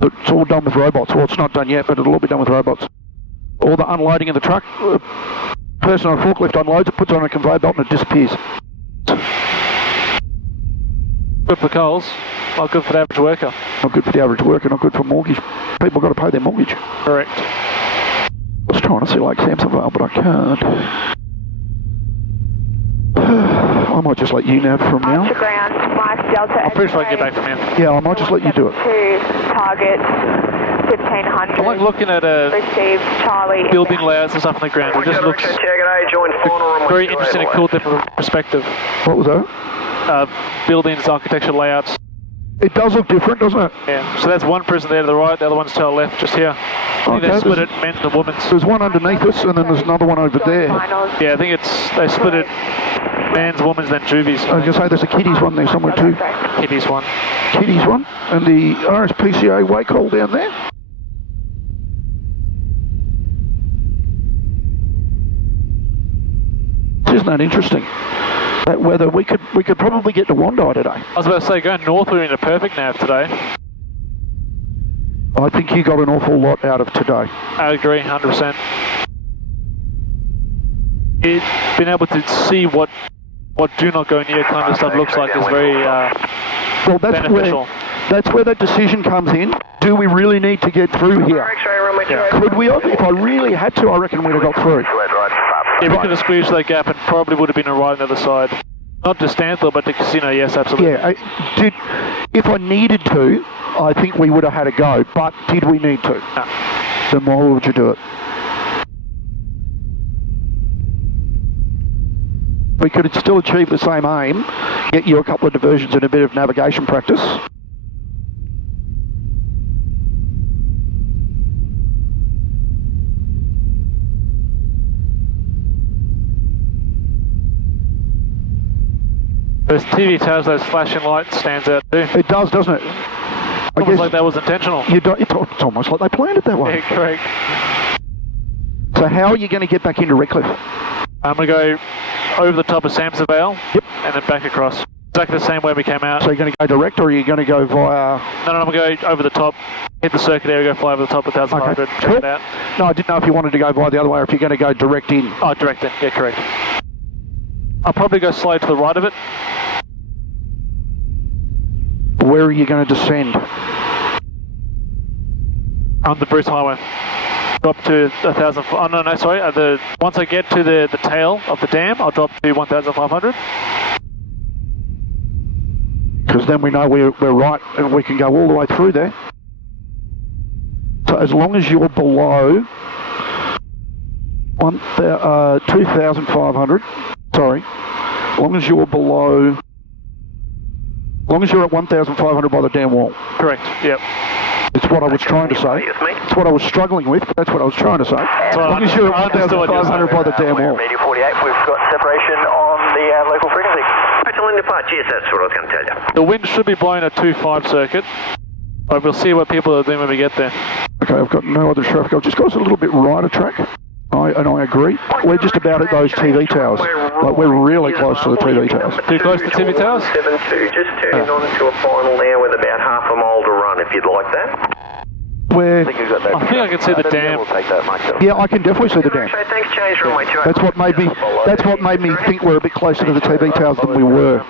it's all done with robots. Well, it's not done yet, but it'll all be done with robots. All the unloading in the truck, person on a forklift unloads it, puts it on a conveyor belt and it disappears. Good for Coles, not good for the average worker. Not good for the average worker, not good for mortgage. People got to pay their mortgage. Correct. I was trying to see like Samsonvale, but I can't. I might just let you nav from now. Ground, Mike Delta. I'm pretty sure I can get back from here. Yeah, I might just let you do it. To target 1500. I like looking at Received Charlie. building layouts and stuff on the ground. It just looks very interesting and cool different perspective. What was that? Buildings, architecture, layouts. It does look different, doesn't it? Yeah. So that's one prison there to the right, the other one's to our left, just here. I think they split it men's and women's. There's one underneath us, and then there's another one over there. Yeah, I think they split it men's, women's, then juvies. I was going to say there's a kiddies one there somewhere too. Kiddies one. Kiddies one, and the RSPCA wake hole down there. Isn't that interesting? That weather, we could probably get to Wondai today. I was about to say, going north, we're in a perfect nav today. I think you got an awful lot out of today. I agree, 100%. Being able to see what what do not go near kind of stuff looks like is very Well, beneficial. That's where that decision comes in. Do we really need to get through here? Could we have? If I really had to, I reckon we'd have got through. Yeah, we could have squeezed that gap and probably would have been a right on the other side. Not to Stanthorpe, but to Casino, yes, absolutely. Yeah, if I needed to, I think we would have had a go, but did we need to? No. Then why would you do it? We could still achieve the same aim, get you a couple of diversions and a bit of navigation practice. Those TV towers, those flashing lights stands out too. It does, doesn't it? I Almost like that was intentional. It's almost like they planned it that way. Yeah, correct. So how are you going to get back into Redcliffe? I'm going to go over the top of Samson Vale, yep, and then back across. Exactly the same way we came out. So you're going to go direct, or are you going to go via... No, I'm going to go over the top, hit the circuit area, go fly over the top of 1,500, okay, check it out. No, I didn't know if you wanted to go via the other way, or if you're going to go direct in. Oh, direct in, yeah, correct. I'll probably go slow to the right of it. Where are you going to descend? On the Bruce Highway. Drop to 1,000. Oh no, sorry. Once I get to the tail of the dam, I'll drop to 1,500. Because then we know we're right, and we can go all the way through there. So as long as you're below 2,500, sorry, as long as you're below. As long as you're at 1,500 by the dam wall. Correct, yep. It's what I was trying to say. It's what I was struggling with, but that's what I was trying to say. As long as you're at 1,500 by the dam wall. Media 48, we've got separation on the local frequency. Hotel India Park, yes, that's what I was going to tell you. The wind should be blowing a 2.5 circuit, but we'll see what people are doing when we get there. Okay, I've got no other traffic. I've just got us a little bit right of track. I agree. We're just about at those TV towers. Like, we're really close to the TV towers. Too close to the TV towers? 72, just turning on into a final now with about half a mile to run, if you'd like that. Where? I think I can see the dam. Yeah, I can definitely see the dam. Thanks, change runway 28. That's what made me think we're a bit closer to the TV towers than we were.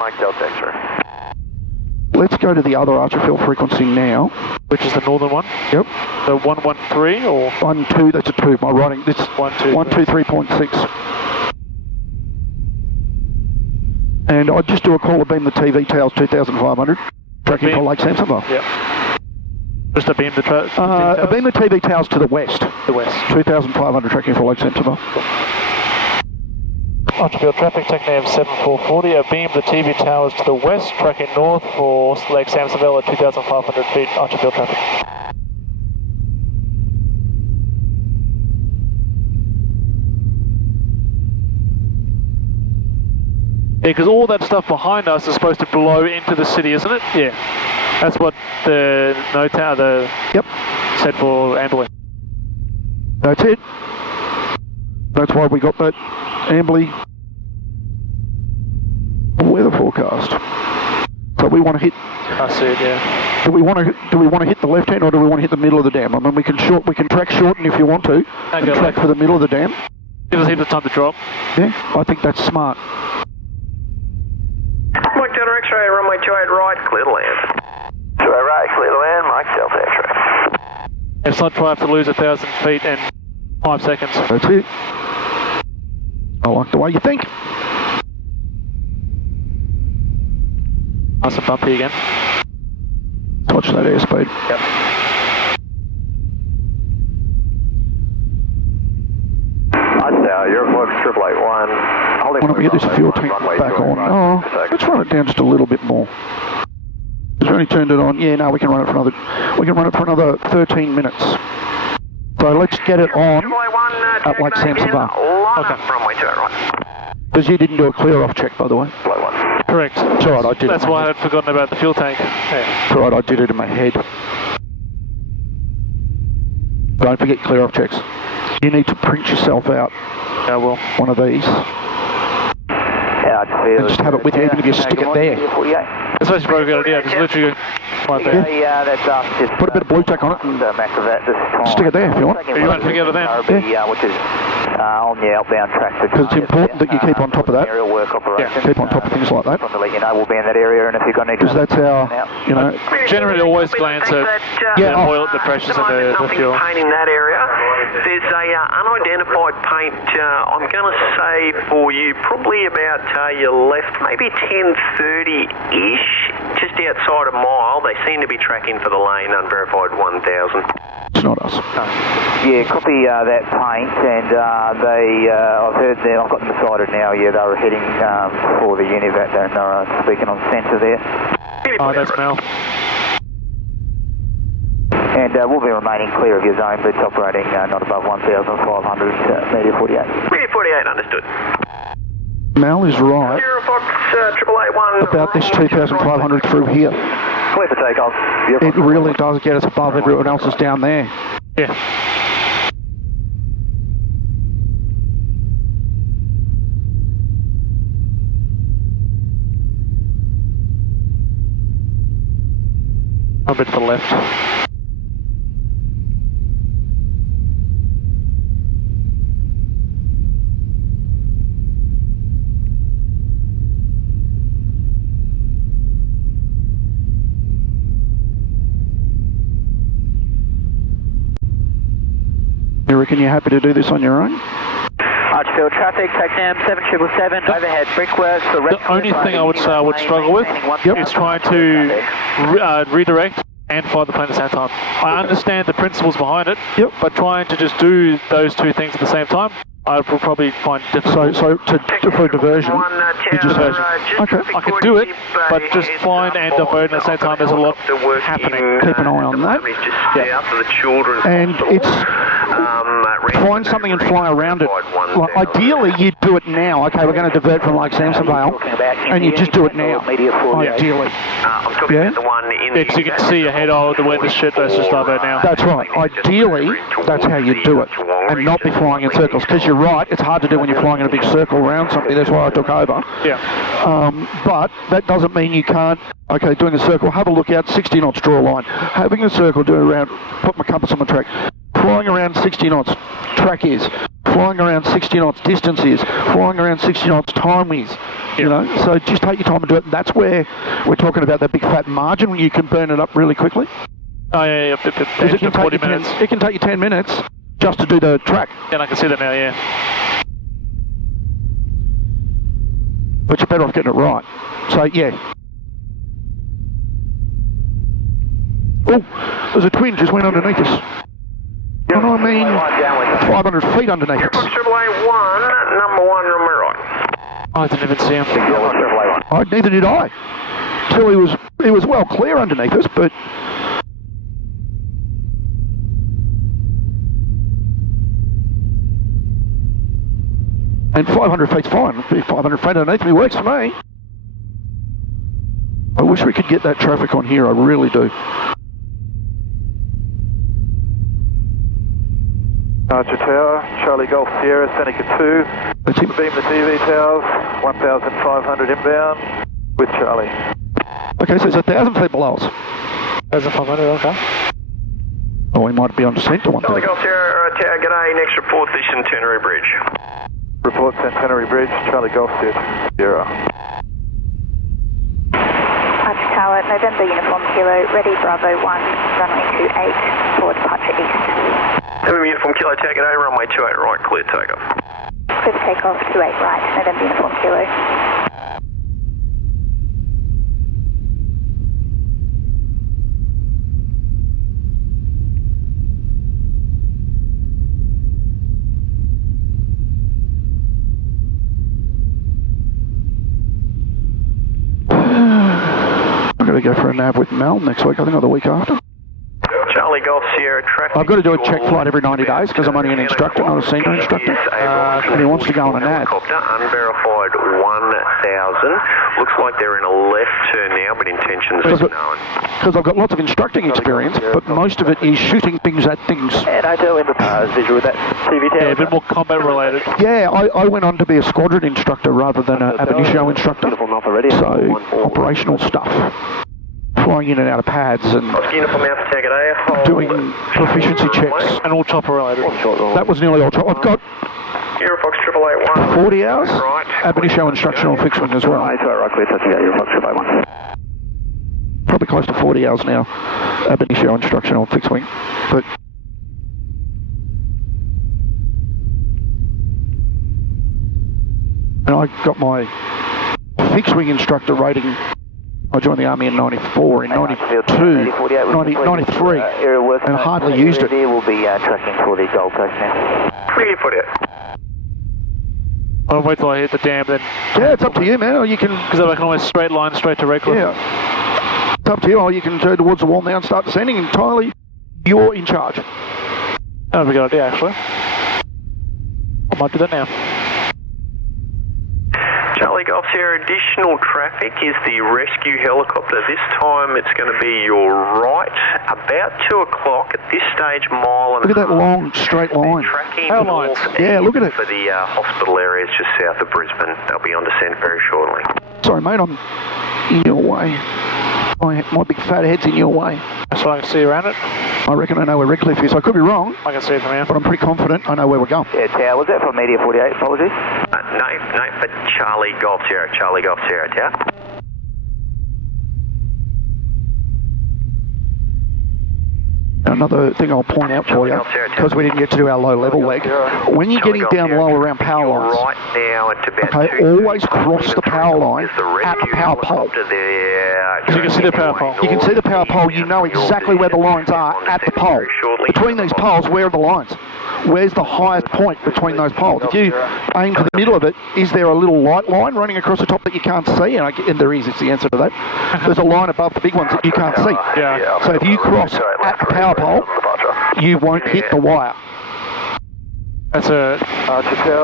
Let's go to the other Archerfield frequency now. Which is the northern one? Yep. So 113 or? 12, that's a 2. My writing, this 123.6. And I'd just do a call to beam the TV towers 2,500, tracking for Lake Samsonville. Yep. Just a beam the beam the TV towers to the west. The west. 2,500 tracking for Lake Samsonville. Archerfield traffic, TechNav 7440, I beam the TV towers to the west, tracking north for Lake Samsonville at 2,500 feet, Archerfield traffic. Yeah, because all that stuff behind us is supposed to blow into the city, isn't it? Yeah. That's what the Yep. said for Amberley. That's it. That's why we got that Amberley weather forecast. So we want to hit. I see it, yeah. Do we want to hit the left hand, or do we want to hit the middle of the dam? I mean, we can track shorten if you want to, and track for the middle of the dam. Give us a heap of time to drop. Yeah, I think that's smart. Mike Delta X-ray, runway 28 right, clear to land. 28 right, clear to land, Mike Delta X-ray. Let's not try to lose 1,000 feet in 5 seconds. That's it. I like the way you think. Nice and bumpy again. Watch that airspeed. Yep. Euroflux 8881. Why don't we get this fuel tank back on? Oh, let's run it down just a little bit more. Just only turned it on. Yeah, no, we can run it for another 13 minutes. So let's get it on at Lake Samsonville. Okay. Runway 28 right. Because you didn't do a clear off check, by the way. Correct. It's alright, I did. That's why I had forgotten about the fuel tank. Yeah. It's alright, I did it in my head. Don't forget clear off checks. You need to print yourself out. Yeah, well. One of these. And just have it with you, even if you stick it there. That's actually probably a good idea, just literally right there. Yeah, that's us. Just put a bit of blue tack on it. Back of that this time. Stick it there if you want. You won't forget it then. Which is On the outbound track. Because it's important that you keep on top of that. Aerial work operation. Yeah, keep on top of things like that. Just want to let you know we'll be in that area, and if you've got any... Because that's our, you know... Generally always glance at the oil, the pressures and the fuel. Paint in that area. There's a unidentified paint, I'm going to say for you, probably about your left, maybe 1030-ish, just outside a mile. They seem to be tracking for the lane, unverified 1000. It's not us. Yeah, copy that paint, and I've heard them, I've got them decided now, yeah, they were heading for the Univat, and they're speaking on centre there. Oh, that's Mel. And we'll be remaining clear of your zone, but it's operating not above 1,500, media 48. Media 48, understood. Mal is right Sierra Fox, 881. about this 2,500 through here. Clear for takeoff. It really does get us above everyone else's down there. Yeah. A bit to the left. You reckon you're happy to do this on your own? Archfield traffic, TACNAM 7777, overhead brickworks for... The only thing I would say I would struggle with is trying to redirect and fly the plane at the same time. I understand the principles behind it, but trying to just do those two things at the same time, I will probably find difficult. So for diversion, you just say, okay, I can do it, but just flying and diverting at the same time, there's a lot happening. Keep an eye on that. And it's find something and fly around it. Like, ideally, you'd do it now. Okay, we're going to divert from Lake Samsonvale, and you just do it now. Ideally. Yeah? Because you can see ahead, oh, the weather's shit, let's just divert now. That's right. Ideally, that's how you do it, and not be flying in circles. Because you're right, it's hard to do when you're flying in a big circle around something. That's why I took over. Yeah. But that doesn't mean you can't. Okay, doing a circle, have a look out, 60 knots, draw a line. Having a circle, do around, put my compass on the track. Flying around 60 knots, track is. Flying around 60 knots, distance is. Flying around 60 knots, time is. You know, so just take your time and do it. And that's where we're talking about that big fat margin when you can burn it up really quickly. Oh, yeah. It can 40 minutes. It can take you 10 minutes just to do the track. And I can see that now, yeah. But you're better off getting it right. So, yeah. Oh, there's a twin just went underneath us. You know what I mean? 500 feet underneath us. Triple A1, number 1, number right. I didn't even see him. Neither did I. Till he was well clear underneath us, but... And 500 feet's fine. 500 feet underneath me works for me. I wish we could get that traffic on here, I really do. Archer Tower, Charlie Golf Sierra, Seneca 2. That's him. Beam the TV towers, 1,500 inbound with Charlie. Okay, so it's 1,000 feet below us. 1,500, okay. Oh, we might be on descent to 1,000. Charlie Golf Sierra, Tower, g'day, next report, the Centenary Bridge. Report Centenary Bridge, Charlie Golf Sierra. Archer Tower, November Uniform Kilo, ready Bravo 1, runway 28 for departure east. November Uniform Kilo, Tower, g'day, runway 28 right, clear takeoff. Clear to takeoff, 28 right, November Uniform Kilo. I'm going to go for a nav with Mel next week, I think, or the week after. Charlie Golf Sierra, traffic. I've got to do a check flight every 90 days because I'm only an instructor, not a senior instructor. And he wants to go on a nav. Unverified 1,000. Looks like they're in a left turn now, but intentions are known. Because I've got lots of instructing experience, but most of it is shooting things at things. And I do in the visual with that TV tower. Yeah, a bit more combat related. Yeah, I went on to be a squadron instructor rather than an ab initio instructor. So, operational stuff. Flying in and out of pads and doing proficiency checks. And all chopper related. That was nearly all chopper. I've got Euro Fox 8881. 40 hours. Right. Ab initio instructional fixed wing as well. Right, clear, touching out, Euro Fox 8881. Probably close to 40 hours now. Ab initio instructional fixed wing. But and I got my fixed wing instructor rating. I joined the Army in 94, in 92, 93, and hardly used it. We'll be tracking for the Gold Coast now. Where do you put it? I'll wait till I hit the dam then. Yeah, it's up to you, man. Or you can, Because I can almost straight line straight to Redcliffe. yeah, it's up to you. Or you can turn towards the wall now and start descending. Entirely, you're in charge. That would be a good idea, actually. I might do that now. Charlie Golf Sierra, additional traffic is the rescue helicopter. This time it's going to be your right, about 2 o'clock at this stage, mile and Look at that long, straight line. tracking How lines? north Yeah, look at it. for the hospital areas just south of Brisbane. They'll be on descent very shortly. Sorry, mate, I'm in your way. My big fat head's in your way. So I can see around it. I reckon I know where Redcliffe is. I could be wrong, I can see it from here. but I'm pretty confident I know where we're going. Yeah, Tower, was that from Media 48? Apologies. No, but Charlie Golf Sierra, Tower. Another thing I'll point out for you, because we didn't get to do our low level leg, when you're getting down low around power lines, Right now it's about okay, always cross the power line at the power pole. So you can see the power pole. You can see the power pole, you know exactly where the lines are at the pole. Between these poles, where are the lines? Where's the highest point between those poles? If you aim for the middle of it, is there a little light line running across the top that you can't see? And there is, it's the answer to that. There's a line above the big ones that you can't see. Yeah. So if you cross at the power pole, you won't hit the wire. That's a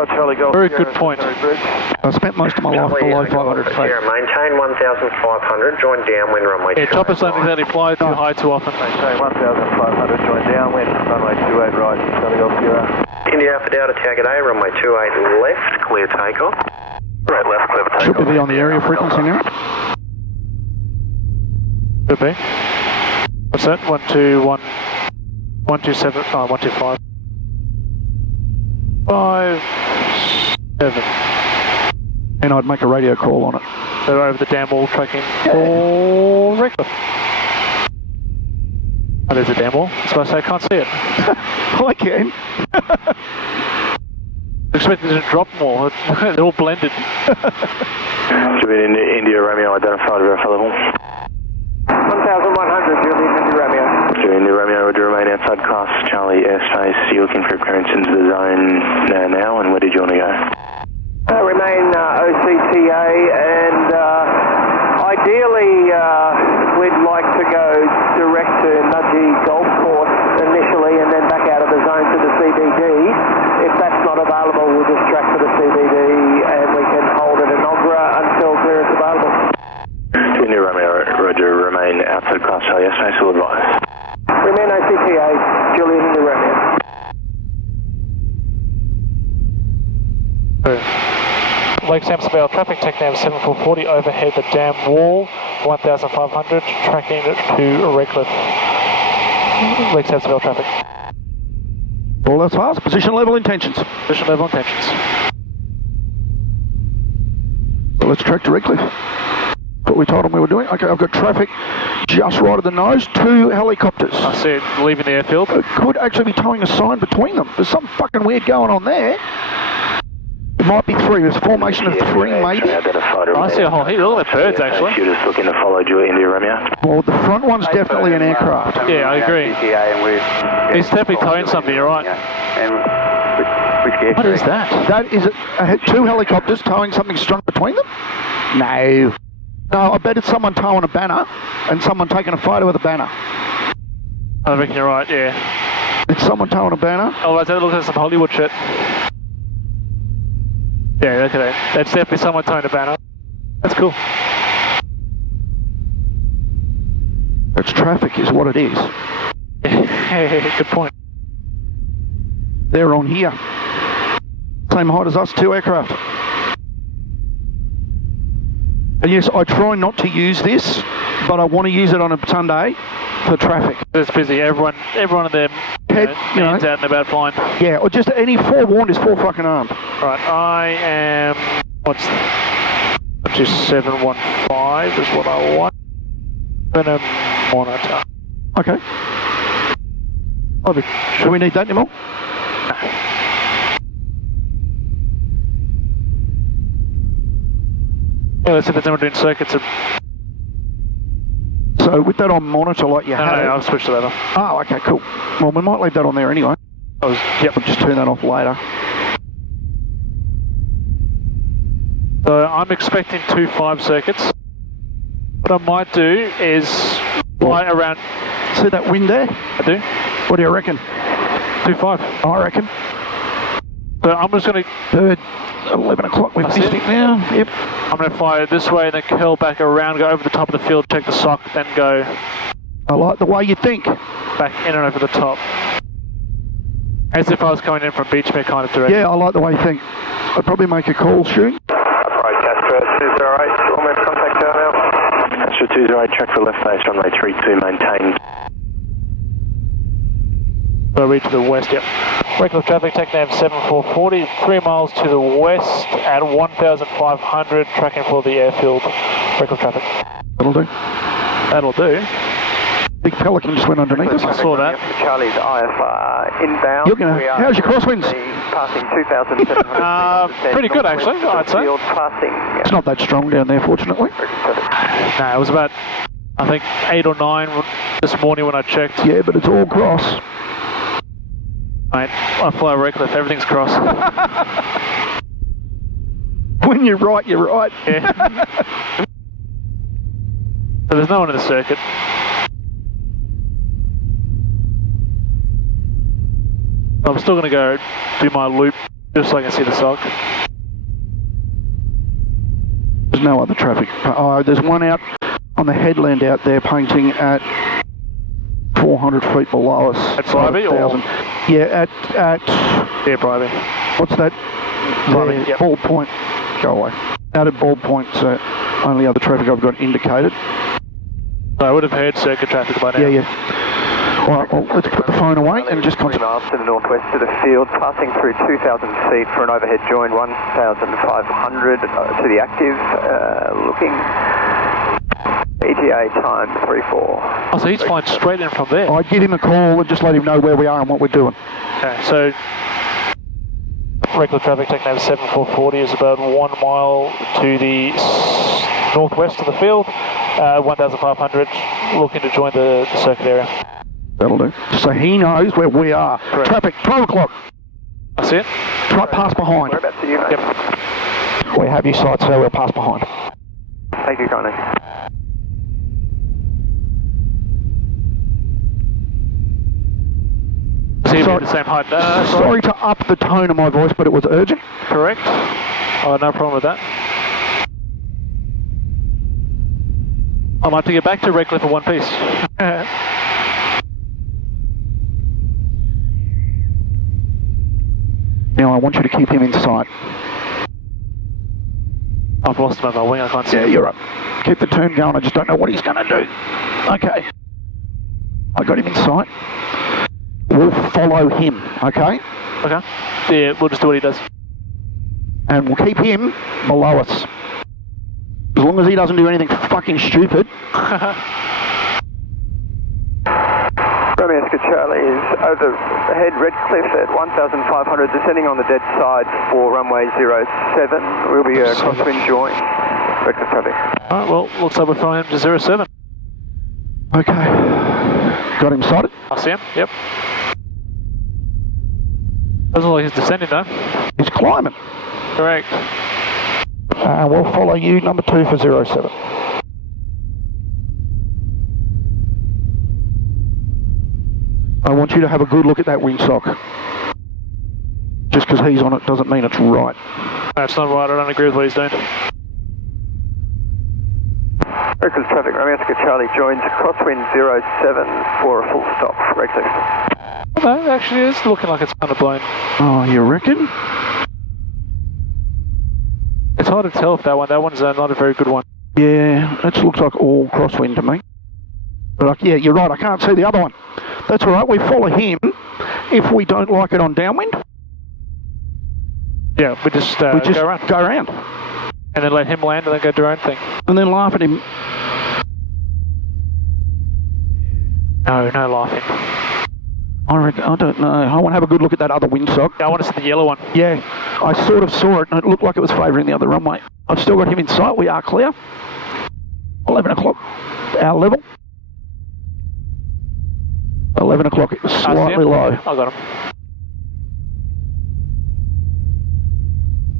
Charlie Golf. very good point. I spent most of my life below 500 feet. Sierra, maintain 1,500, join downwind runway. Yeah, choppers don't exactly fly too high too often. Maintain 1,500, join downwind, runway 28 right, Charlie Golf Sierra. India Alpha Delta Tower, g'day, runway 28 left, clear takeoff. Right, left, clear for Should takeoff. we be on the area frequency now? Could be. What's that? 127, 125. 5, 7. And I'd make a radio call on it. They're over the dam wall tracking for Redcliffe. Oh, there's a dam wall. That's why I say I can't see it. I can. Expected it to drop more. They're all blended. Should be in India Romeo, identified verify level. 1,100, you're leaving India Romeo. India Romeo, would you remain outside class Charlie airspace? You're looking for clearance into the zone now, and where did you want to go? Remain OCTA, and ideally we'd like to go direct to Nudgee Golf Course initially, and then back out of the zone to the CBD. If that's not available, we'll just track to the CBD, and we can hold at Inogra until clearance available. India Romeo, Roger, remain outside class Charlie airspace, will advise. Remain OCTA, Julian India Romeo. Lake Samsonvale traffic, TechNav 7440 overhead the dam wall, 1,500, tracking to Redcliffe. Lake Samsonvale traffic. All that's fast. Position level intentions. Position level intentions. So let's track to Redcliffe. What we told them we were doing. Okay, I've got traffic just right of the nose. 2 helicopters. I see it leaving the airfield. It could actually be towing a sign between them. There's something fucking weird going on there. It might be 3. There's a formation of 3, maybe. I see a whole heap. Look at the birds, actually. You're just looking to follow Julia India Romeo. Well, the front one's definitely an aircraft. Yeah, I agree. He's definitely towing something, you're right. What is that? That is 2 helicopters towing something strung between them? No. No, I bet it's someone towing a banner and someone taking a photo of the banner. I reckon you're right, yeah. It's someone towing a banner. Oh, let's have a look at some Hollywood shit. Yeah, look at that. That's definitely someone towing a banner. That's cool. It's traffic is what it is. Good point. They're on here. Same height as us, 2 aircraft. And yes, I try not to use this, but I want to use it on a Sunday for traffic. It's busy. Everyone in their hands out and about flying. Yeah, or just any forewarned is fucking armed. Right, I am. What's 2715 is what I want. Gonna monitor. Okay. Do we need that anymore? No. Yeah, let's see if there's anyone doing circuits. So with that on monitor like you had. No, I've switched to that on. Oh, okay, cool. Well, we might leave that on there anyway. Yep. We'll just turn that off later. So I'm expecting 2.5 circuits. What I might do is fly around. See that wind there? I do. What do you reckon? 2.5. I reckon. So I'm just going to... Bird, 11 o'clock, we've missed it now. Yep. I'm going to fly this way and then curl back around, go over the top of the field, check the sock, then go... I like the way you think. Back in and over the top. As if I was coming in from Beachmere kind of direction. Yeah, I like the way you think. I'd probably make a call, shoot. Right, Casper 208, one minute contact now. Casper 208, track for left base, runway 32, maintain. We'll read to the west, yep. Reckless traffic, TACNAV 7440, 3 miles to the west at 1,500, tracking for the airfield. Reckless traffic. That'll do. That'll do. Big Pelican just went underneath us. I saw that. Charlie's IFR inbound. You're gonna, how's your crosswinds? Passing 2,700 pretty good actually, I'd say. It's not that strong down there, fortunately. No, it was about, I think, 8 or 9 this morning when I checked. Yeah, but it's all cross. Mate, I fly Redcliffe, everything's cross. When you're right, you're right. Yeah. So there's no one in the circuit. I'm still going to go do my loop just so I can see the sock. There's no other traffic. Oh, there's one out on the headland out there painting at 400 feet below us. At Bribie or? Yeah, at... Yeah, Bribie. What's that? Bribie, yep. Bald Point. Go away. Out at Bald Point, so only other traffic I've got indicated. So I would have heard circuit traffic by now. Yeah, yeah. Alright, well, let's put the phone away and just 3 miles to the northwest of the field, passing through 2,000 feet for an overhead join, 1,500 to the active, looking ETA time 34. Oh, so he's flying straight in from there. I'd give him a call and just let him know where we are and what we're doing. Okay, so regular traffic, TACNAV 7440 is about 1 mile to the northwest of the field, 1,500, looking to join the circuit area. That'll do. So he knows where we are. Correct. Traffic, 12 o'clock. I see it. Right, pass behind. Whereabouts are you, mate? Yep. We have your sight, so we'll pass behind. Thank you, kindly. See if you're the same height. Sorry to up the tone of my voice, but it was urgent. Correct. Oh, no problem with that. I might have to get back to Redcliffe for one piece. Now I want you to keep him in sight. I've lost him on my wing, I can't see him. You're up. Keep the turn going, I just don't know what he's going to do. Okay. I got him in sight. We'll follow him, okay? Okay. Yeah, we'll just do what he does. And we'll keep him below us. As long as he doesn't do anything fucking stupid. Romeo Oscar Charlie is overhead Redcliffe at 1,500, descending on the dead side for runway 07. We'll be a crosswind join. Redcliffe traffic. Alright, well, looks like we're flying to 07. Okay. Got him sighted? I see him, yep. Doesn't look like he's descending though. He's climbing. Correct. We'll follow you, number 2 for 07. I want you to have a good look at that wingsock. Just because he's on it doesn't mean it's right. That's not right, I don't agree with what he's doing. Redcliffe traffic, Romeo Oscar Charlie joins crosswind 07 for a full stop, Redcliffe. No, it actually is looking like it's kind of blown. Oh, you reckon? It's hard to tell if that one's not a very good one. Yeah, that looks like all crosswind to me. Like, yeah, you're right, I can't see the other one. That's all right, we follow him. If we don't like it on downwind, yeah, we just go around. And then let him land and then go do our own thing. And then laugh at him. No laughing. I don't know. I want to have a good look at that other windsock. I want to see the yellow one. Yeah, I sort of saw it and it looked like it was favouring the other runway. I've still got him in sight. We are clear. 11 o'clock, our level. 11 o'clock, it was slightly low. I got him.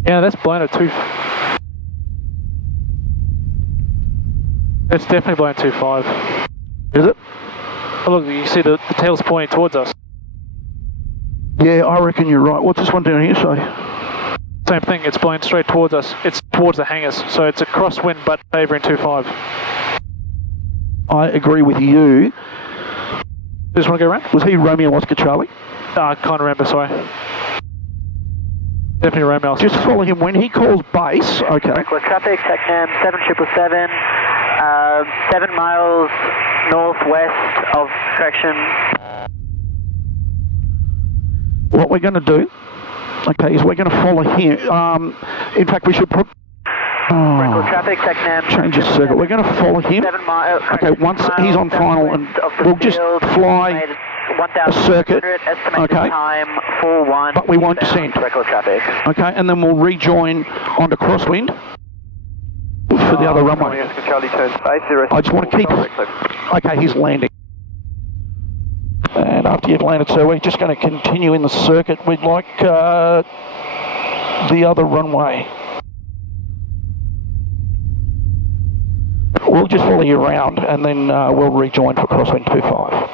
Yeah, that's blown at 2. It's definitely blown 2.5. Is it? Oh, look, you see the tail's pointing towards us. Yeah, I reckon you're right. What's this one down here say? Same thing, it's blowing straight towards us. It's towards the hangars, so it's a crosswind but favouring 2.5. I agree with you. Just want to go around? Was he Romeo Oscar Charlie? I can't remember, sorry. Definitely Romeo. Just follow him when he calls base, okay. Reckless traffic, TechNam 7777, 7 miles northwest of traction. What we're going to do, okay, is we're going to follow him. In fact, we should put... Reckless traffic, TechNam. Change his circuit. We're going to follow him. 7 miles. Okay, once he's on final, and we'll just fly a circuit, okay, time 41, but we won't descend. Reckless traffic. Okay, and then we'll rejoin onto crosswind for the other runway. Charlie turns base, I just want to keep... Okay, he's landing. And after you've landed, sir, we're just going to continue in the circuit. We'd like the other runway. We'll just follow you around and then we'll rejoin for crosswind 25.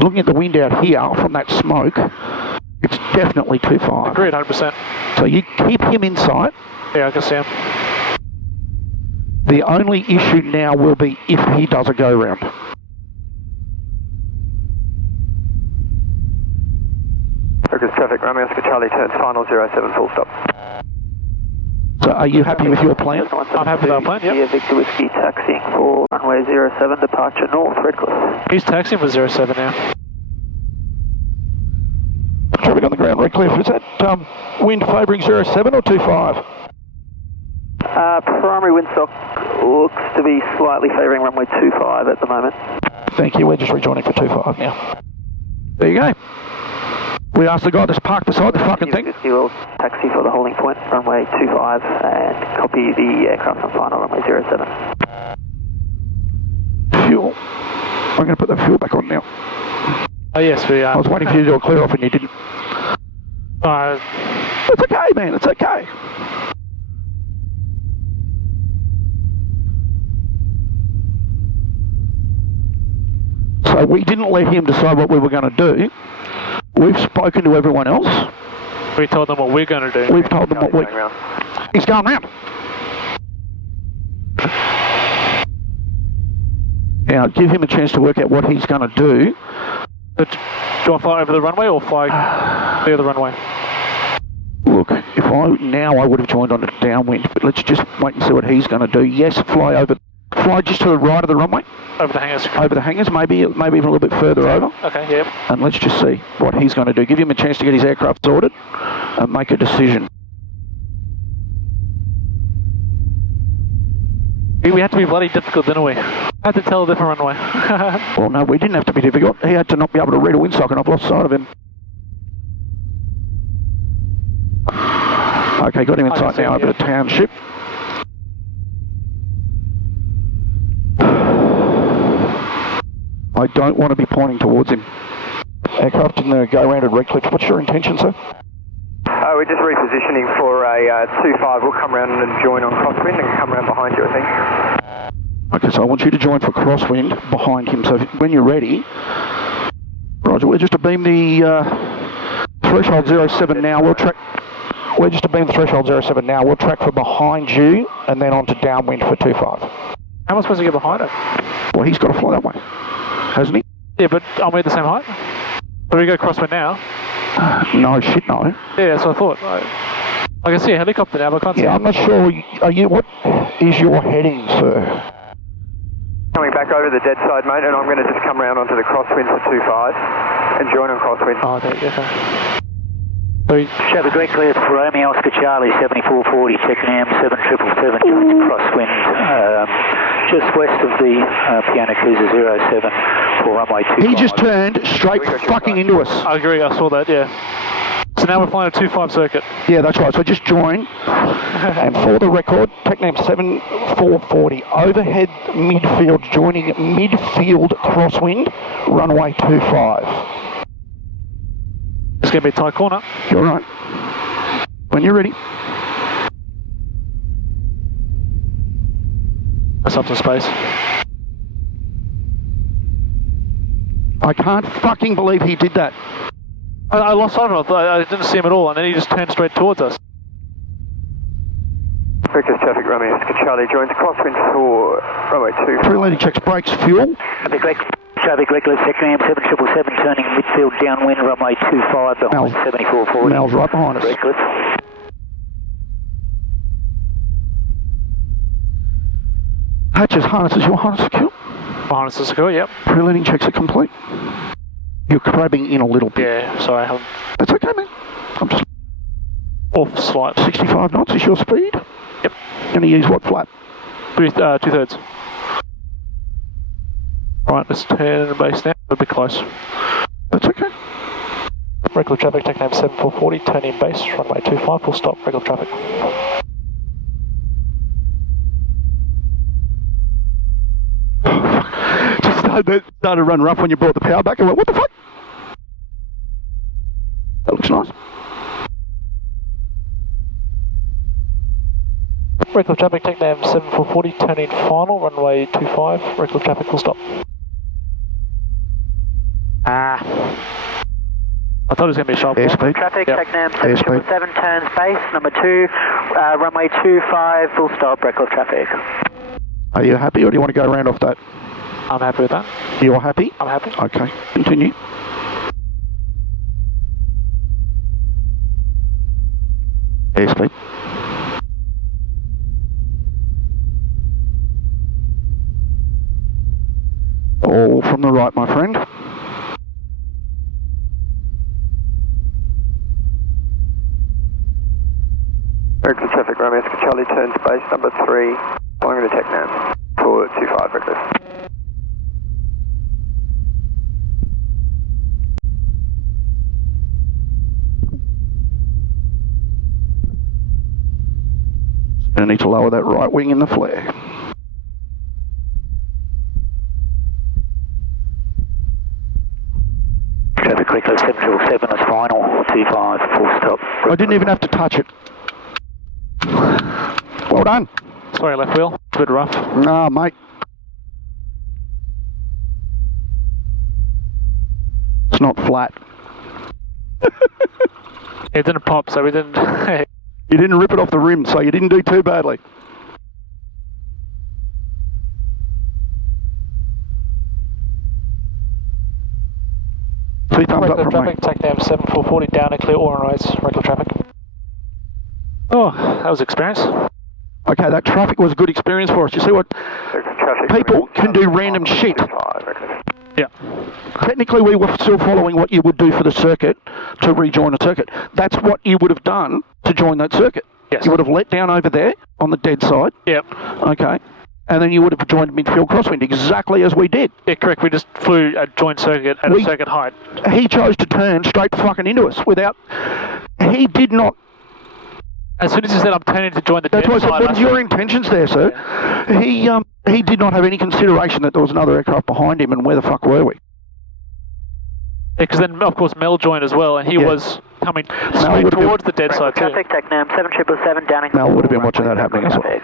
Looking at the wind out here from that smoke, it's definitely 25. Agreed, 100%. So you keep him in sight. Yeah, I can see him. The only issue now will be if he does a go round. Focus traffic, Romeo Oscar Charlie turns final 07 full stop. So are you happy with your plan? I'm happy with our plan, yep. Victor Whiskey taxiing for runway 07, departure north, Redcliffe. He's taxiing for 07 now. Traffic on the ground, Redcliffe. Is that wind favouring 07 or 25? Primary windsock looks to be slightly favouring runway 25 at the moment. Thank you, we're just rejoining for 25 now. There you go. We asked the guy to park beside the fucking thing. You will taxi for the holding point, runway 25, and copy the aircraft on final, runway 07. Fuel. I'm going to put the fuel back on now. Oh yes, we are. I was waiting for you to do a clear off and you didn't. It's okay, man, it's okay. So we didn't let him decide what we were going to do. We've spoken to everyone else. We told them what we're going to do. We've told them what we... He's going round. Now, give him a chance to work out what he's going to do. But do I fly over the runway or fly the other runway? Look, if I would have joined on a downwind, but let's just wait and see what he's going to do. Yes, fly just to the right of the runway. Over the hangars. Over the hangars, maybe even a little bit further over. Okay, yep. And let's just see what he's going to do. Give him a chance to get his aircraft sorted and make a decision. We had to be bloody difficult, didn't we? Had to tell a different runway. Well, no, we didn't have to be difficult. He had to not be able to read a windsock and I've lost sight of him. Okay, got him in sight now over the township. I don't want to be pointing towards him. Aircraft in the go round at Redcliffe. What's your intention, sir? We're just repositioning for a 2-5. We'll come round and join on crosswind and come round behind you, I think. Okay, so I want you to join for crosswind behind him. So when you're ready, Roger, we're just to beam the threshold 07 now. We're just to beam the threshold 07 now. We'll track for behind you and then onto downwind for 2-5. How am I supposed to get behind it? Well, he's got to fly that way, hasn't he? Yeah, but aren't we at the same height? So we go crosswind now? No, shit, no. Yeah, that's what I thought. I can see a helicopter now, but I can't see. Yeah, I'm not sure. What is your heading, sir? Coming back over the dead side, mate, and I'm going to just come round onto the crosswind for 25 and join on crosswind. Oh, okay. Traffic direct clear for Romeo Oscar Charlie 7440, TechNam 7777, joins crosswind just west of the Piano Cruiser 07 for runway 25. He just turned straight fucking into us. I agree, I saw that, yeah. So now we're flying a 25 circuit. Yeah, that's right. So just join. And for the record, TechNam 7440, overhead midfield, joining midfield crosswind, runway 25. It's going to be a tight corner. You're right. When you're ready. That's up to space. I can't fucking believe he did that. I lost sight of him. I didn't see him at all, and then he just turned straight towards us. Breakfast traffic, Romeo Oscar Charlie joins crosswind for runway 25. Pre-landing checks brakes, fuel. Traffic reckless, TechNam 7777, turning midfield downwind, runway 25, behind 7440. Mel's right behind us. Reckless. Hatches, harnesses, your harness secure. Harness is secure, yep. Pre-landing checks are complete. You're crabbing in a little bit. Yeah, sorry. That's okay, man. I'm just off slight. 65 knots is your speed? Yep. Going to use what flap? Two-thirds. Right, let's turn base now. A bit close. That's okay. Regular traffic, TechNam 7440, turn in base, runway 25, full stop, regular traffic. Just started to run rough when you brought the power back. I went, what the fuck? That looks nice. Regular traffic, TechNam 7440, turn in final, runway 25, regular traffic, full stop. I thought it was going to be a sharp. Airspeed. Traffic, Yep. TechNam 7777, turns base, number 2, runway 25, full stop, regular traffic. Are you happy, or do you want to go around off that? I'm happy with that. You're happy? I'm happy. Okay, continue. Airspeed. All from the right, my friend. Regular traffic, Romeo Oscar Charlie turns base number 3, following the TechNam for 25 reckless. Going to need to lower that right wing in the flare. Traffic reckless 7777 is final, 25, full stop. I didn't even have to touch it. Well done. Sorry, left wheel. It's a bit rough. Nah, mate. It's not flat. It didn't pop, so we didn't... You didn't rip it off the rim, so you didn't do too badly. Two thumbs up regular from me. traffic, TechNam 7440, down and clear all runways, regular traffic. Oh, that was experience. Okay, that traffic was a good experience for us. You see what? People can do random shit. Yeah. Technically, we were still following what you would do for the circuit to rejoin a circuit. That's what you would have done to join that circuit. Yes. You would have let down over there on the dead side. Yep. Okay. And then you would have joined midfield crosswind, exactly as we did. Yeah, correct. We just flew a joint circuit at a circuit height. He chose to turn straight fucking into us without... He did not... As soon as he said, I'm turning to join the dead That's why I said, side, what are your intentions there, sir? Yeah. He did not have any consideration that there was another aircraft behind him, and where the fuck were we? Yeah, because then, of course, Mel joined as well, and he was coming straight towards the dead side, too. Traffic, TechNam 7777, down and... Mel would have been watching that happening as well.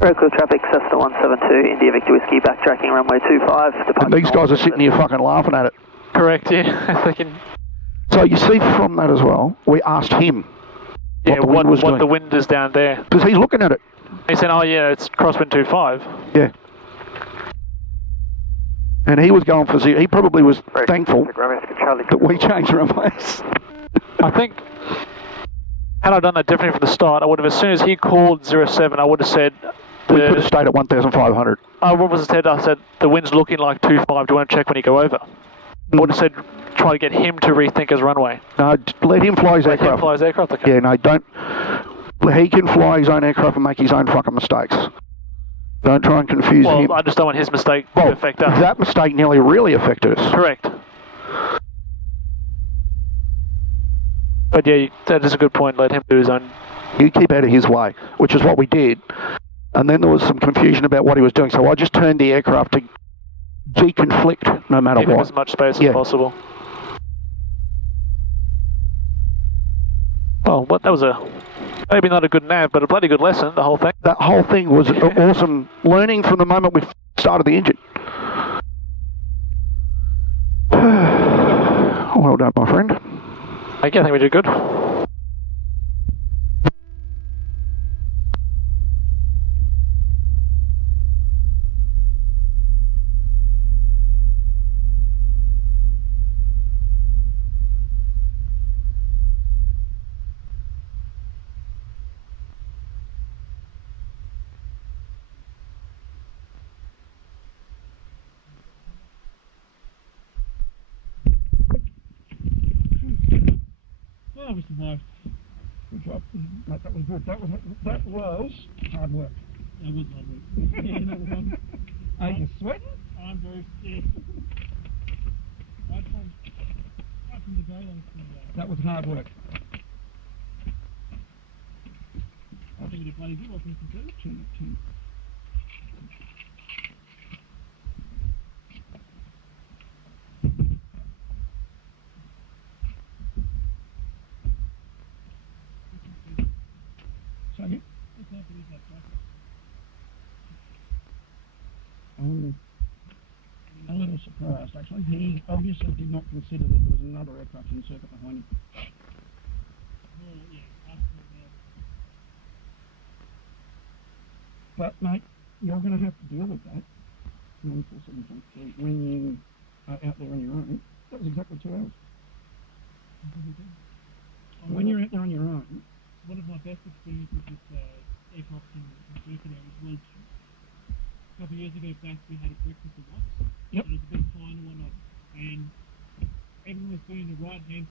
Regular traffic, Cessna 172, India Victor Whiskey, backtracking runway 25. And these guys are sitting here fucking laughing at it. Correct, yeah. Thinking... So you see from that as well, we asked him what the wind was doing. What the wind is down there. Because he's looking at it. He said, oh yeah, it's crosswind 25. Yeah. And he was going for zero. He probably was thankful that we changed runways. I think, had I done that differently from the start, I would have, as soon as he called 07, I would have said... We could have stayed at 1,500. What was it said? I said, the wind's looking like 25, do you want to check when you go over? I would have said, try to get him to rethink his runway. No, let him fly his Let aircraft. him fly his aircraft, okay. Yeah, no, don't... He can fly his own aircraft and make his own fucking mistakes. Don't try and confuse him. Well, I just don't want his mistake to affect us. That mistake nearly really affected us. Correct. But yeah, that is a good point. Let him do his own. You keep out of his way, which is what we did. And then there was some confusion about what he was doing, so I just turned the aircraft to deconflict no matter Give him what. as much space as possible. Well, that was maybe not a good nav, but a bloody good lesson, the whole thing. That whole thing was awesome learning from the moment we started the engine. Well done, my friend. I think we did good. Oh, we survived. Good job. Mate, that was good. That was hard work. That was hard work. Yeah, that was hard. Are you sweating? I'm very scared. Right from the go line. That was hard work. I think we did bloody good. I think we did. Chin. I'm a little surprised, actually. He obviously did not consider that there was another aircraft in circuit behind him. But, mate, you're going to have to deal with that. 147.3 when you are out there on your own. That was exactly 2 hours. When you're out there on your own... One of my best experiences with aircraft in circuit areas was a couple of years ago back. We had a breakfast at Watts. Yep. It was a bit fine and whatnot, and everyone was doing the right hand